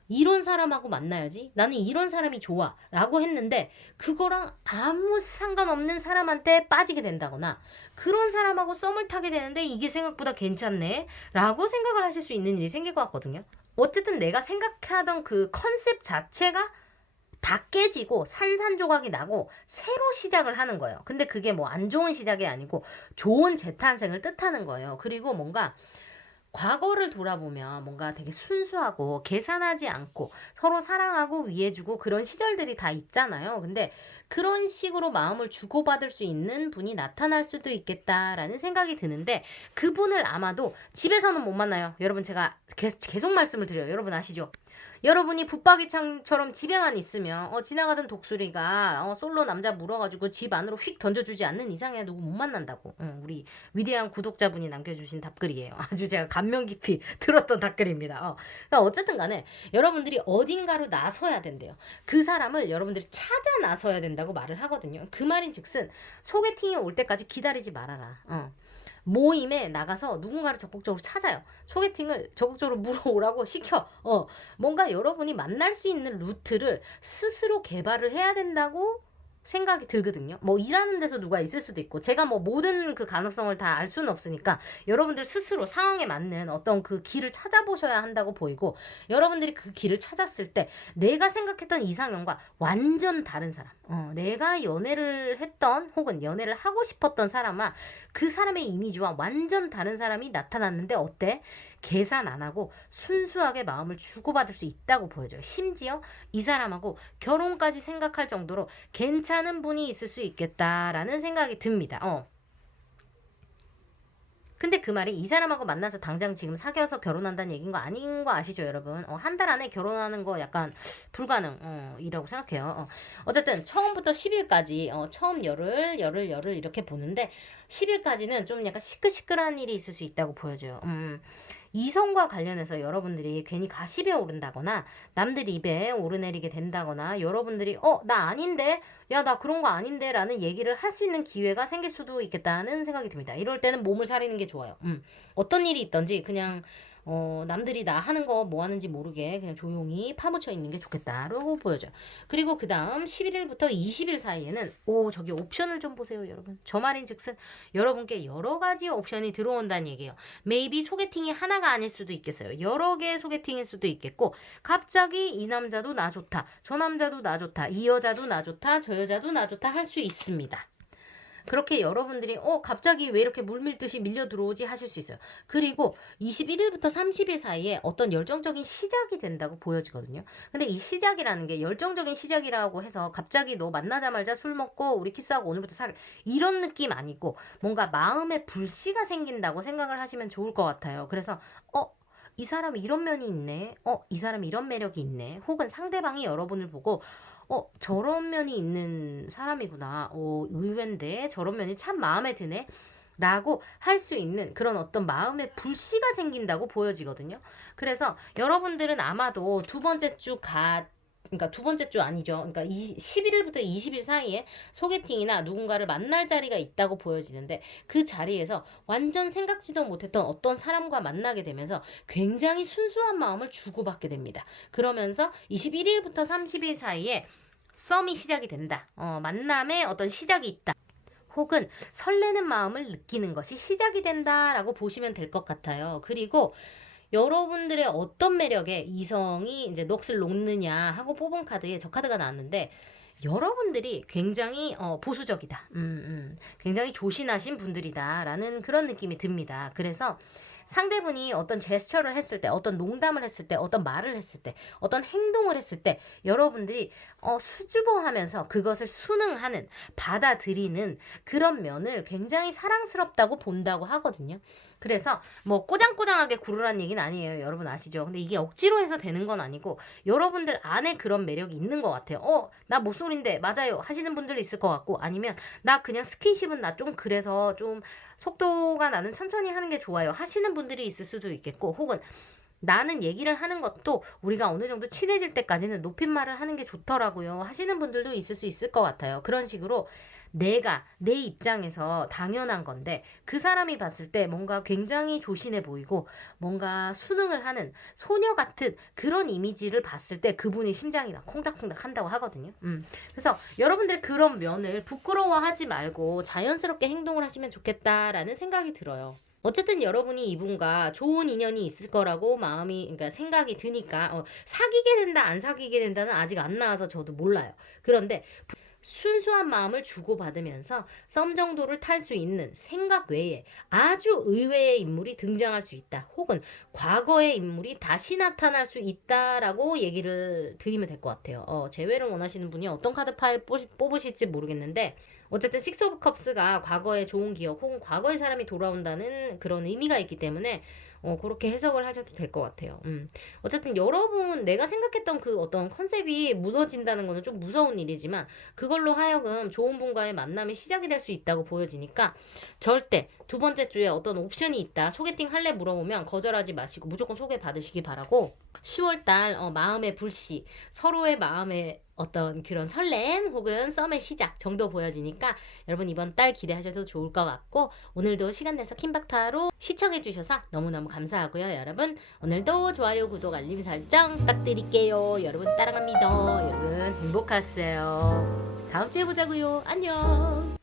이런 사람하고 만나야지. 나는 이런 사람이 좋아. 라고 했는데 그거랑 아무 상관없는 사람한테 빠지게 된다거나 그런 사람하고 썸을 타게 되는데 이게 생각보다 괜찮네. 라고 생각을 하실 수 있는 일이 생길 것 같거든요. 어쨌든 내가 생각하던 그 컨셉 자체가 다 깨지고 산산조각이 나고 새로 시작을 하는 거예요. 근데 그게 뭐 안 좋은 시작이 아니고 좋은 재탄생을 뜻하는 거예요. 그리고 뭔가 과거를 돌아보면 뭔가 되게 순수하고 계산하지 않고 서로 사랑하고 위해주고 그런 시절들이 다 있잖아요. 근데 그런 식으로 마음을 주고받을 수 있는 분이 나타날 수도 있겠다라는 생각이 드는데 그분을 아마도 집에서는 못 만나요. 여러분 제가 계속 말씀을 드려요. 여러분 아시죠? 여러분이 붙박이창처럼 집에만 있으면 지나가던 독수리가 솔로 남자 물어가지고 집 안으로 휙 던져주지 않는 이상에 누구 못 만난다고. 우리 위대한 구독자분이 남겨주신 답글이에요. 아주 제가 감명 깊이 들었던 답글입니다. 그러니까 어쨌든 간에 여러분들이 어딘가로 나서야 된대요. 그 사람을 여러분들이 찾아 나서야 된다고 말을 하거든요. 그 말인즉슨 소개팅이 올 때까지 기다리지 말아라. 모임에 나가서 누군가를 적극적으로 찾아요. 소개팅을 적극적으로 물어오라고 시켜. 뭔가 여러분이 만날 수 있는 루트를 스스로 개발을 해야 된다고 생각이 들거든요. 뭐 일하는 데서 누가 있을 수도 있고 제가 뭐 모든 그 가능성을 다 알 수는 없으니까 여러분들 스스로 상황에 맞는 어떤 그 길을 찾아보셔야 한다고 보이고 여러분들이 그 길을 찾았을 때 내가 생각했던 이상형과 완전 다른 사람 내가 연애를 했던 혹은 연애를 하고 싶었던 사람과 그 사람의 이미지와 완전 다른 사람이 나타났는데 어때? 계산 안 하고 순수하게 마음을 주고받을 수 있다고 보여져요. 심지어 이 사람하고 결혼까지 생각할 정도로 괜찮은 분이 있을 수 있겠다라는 생각이 듭니다. 근데 그 말이 이 사람하고 만나서 당장 지금 사귀어서 결혼한다는 얘기인 거 아닌 거 아시죠, 여러분? 한 달 안에 결혼하는 거 약간 불가능이라고 생각해요. 어쨌든 처음부터 10일까지 처음 열흘 이렇게 보는데 10일까지는 좀 약간 시끌시끌한 일이 있을 수 있다고 보여져요. 이성과 관련해서 여러분들이 괜히 가십에 오른다거나 남들 입에 오르내리게 된다거나 여러분들이 나 아닌데 야 나 그런 거 아닌데 라는 얘기를 할 수 있는 기회가 생길 수도 있겠다는 생각이 듭니다. 이럴 때는 몸을 사리는 게 좋아요. 어떤 일이 있던지 그냥 남들이 나 하는 거 뭐 하는지 모르게 그냥 조용히 파묻혀 있는 게 좋겠다라고 보여져요. 그리고 그 다음 11일부터 20일 사이에는 저기 옵션을 좀 보세요, 여러분. 저 말인즉슨 여러분께 여러 가지 옵션이 들어온다는 얘기예요. maybe 소개팅이 하나가 아닐 수도 있겠어요. 여러 개의 소개팅일 수도 있겠고 갑자기 이 남자도 나 좋다, 저 남자도 나 좋다, 이 여자도 나 좋다, 저 여자도 나 좋다 할 수 있습니다. 그렇게 여러분들이 갑자기 왜 이렇게 물밀듯이 밀려 들어오지 하실 수 있어요. 그리고 21일부터 30일 사이에 어떤 열정적인 시작이 된다고 보여지거든요. 근데 이 시작이라는 게 열정적인 시작이라고 해서 갑자기 너 만나자마자 술 먹고 우리 키스하고 오늘부터 사귀 이런 느낌 아니고 뭔가 마음에 불씨가 생긴다고 생각을 하시면 좋을 것 같아요. 그래서 이 사람이 이런 면이 있네. 이 사람이 이런 매력이 있네. 혹은 상대방이 여러분을 보고 저런 면이 있는 사람이구나. 의외인데 저런 면이 참 마음에 드네. 라고 할 수 있는 그런 어떤 마음의 불씨가 생긴다고 보여지거든요. 그래서 여러분들은 아마도 두 번째 주 그러니까 두 번째 주 아니죠. 그러니까 11일부터 20일 사이에 소개팅이나 누군가를 만날 자리가 있다고 보여지는데 그 자리에서 완전 생각지도 못했던 어떤 사람과 만나게 되면서 굉장히 순수한 마음을 주고받게 됩니다. 그러면서 21일부터 30일 사이에 썸이 시작이 된다. 만남의 어떤 시작이 있다. 혹은 설레는 마음을 느끼는 것이 시작이 된다라고 보시면 될 것 같아요. 그리고 여러분들의 어떤 매력에 이성이 이제 넋을 놓느냐 하고 뽑은 카드에 저 카드가 나왔는데 여러분들이 굉장히 보수적이다. 굉장히 조신하신 분들이다라는 그런 느낌이 듭니다. 그래서 상대분이 어떤 제스처를 했을 때, 어떤 농담을 했을 때, 어떤 말을 했을 때, 어떤 행동을 했을 때 여러분들이 수줍어하면서 그것을 순응하는, 받아들이는 그런 면을 굉장히 사랑스럽다고 본다고 하거든요. 그래서 뭐 꼬장꼬장하게 구르란 얘기는 아니에요. 여러분 아시죠? 근데 이게 억지로 해서 되는 건 아니고 여러분들 안에 그런 매력이 있는 것 같아요. 나 목소리인데 맞아요 하시는 분들이 있을 것 같고 아니면 나 그냥 스킨십은 나 좀 그래서 좀 속도가 나는 천천히 하는 게 좋아요 하시는 분들이 있을 수도 있겠고 혹은 나는 얘기를 하는 것도 우리가 어느 정도 친해질 때까지는 높임말을 하는 게 좋더라고요 하시는 분들도 있을 수 있을 것 같아요. 그런 식으로 내가 내 입장에서 당연한 건데 그 사람이 봤을 때 뭔가 굉장히 조신해 보이고 뭔가 순응을 하는 소녀 같은 그런 이미지를 봤을 때 그분이 심장이 막 콩닥콩닥 한다고 하거든요. 그래서 여러분들 그런 면을 부끄러워하지 말고 자연스럽게 행동을 하시면 좋겠다라는 생각이 들어요. 어쨌든 여러분이 이분과 좋은 인연이 있을 거라고 그러니까 생각이 드니까 사귀게 된다 안 사귀게 된다는 아직 안 나와서 저도 몰라요. 그런데 순수한 마음을 주고받으면서 썸 정도를 탈 수 있는 생각 외에 아주 의외의 인물이 등장할 수 있다. 혹은 과거의 인물이 다시 나타날 수 있다라고 얘기를 드리면 될 것 같아요. 재회를 원하시는 분이 어떤 카드 파일 뽑으실지 모르겠는데 어쨌든 식스 오브 컵스가 과거의 좋은 기억 혹은 과거의 사람이 돌아온다는 그런 의미가 있기 때문에 그렇게 해석을 하셔도 될 것 같아요. 어쨌든 여러분 내가 생각했던 그 어떤 컨셉이 무너진다는 거는 좀 무서운 일이지만 그걸로 하여금 좋은 분과의 만남이 시작이 될 수 있다고 보여지니까 절대 두 번째 주에 어떤 옵션이 있다. 소개팅 할래 물어보면 거절하지 마시고 무조건 소개 받으시기 바라고 10월달 마음의 불씨 서로의 마음의 어떤 그런 설렘 혹은 썸의 시작 정도 보여지니까 여러분 이번 달 기대하셔도 좋을 것 같고 오늘도 시간 내서 킴박타로 시청해 주셔서 너무너무 감사하고요. 여러분 오늘도 좋아요 구독 알림 설정 부탁드릴게요. 여러분 따라갑니다. 여러분 행복하세요. 다음 주에 보자고요. 안녕.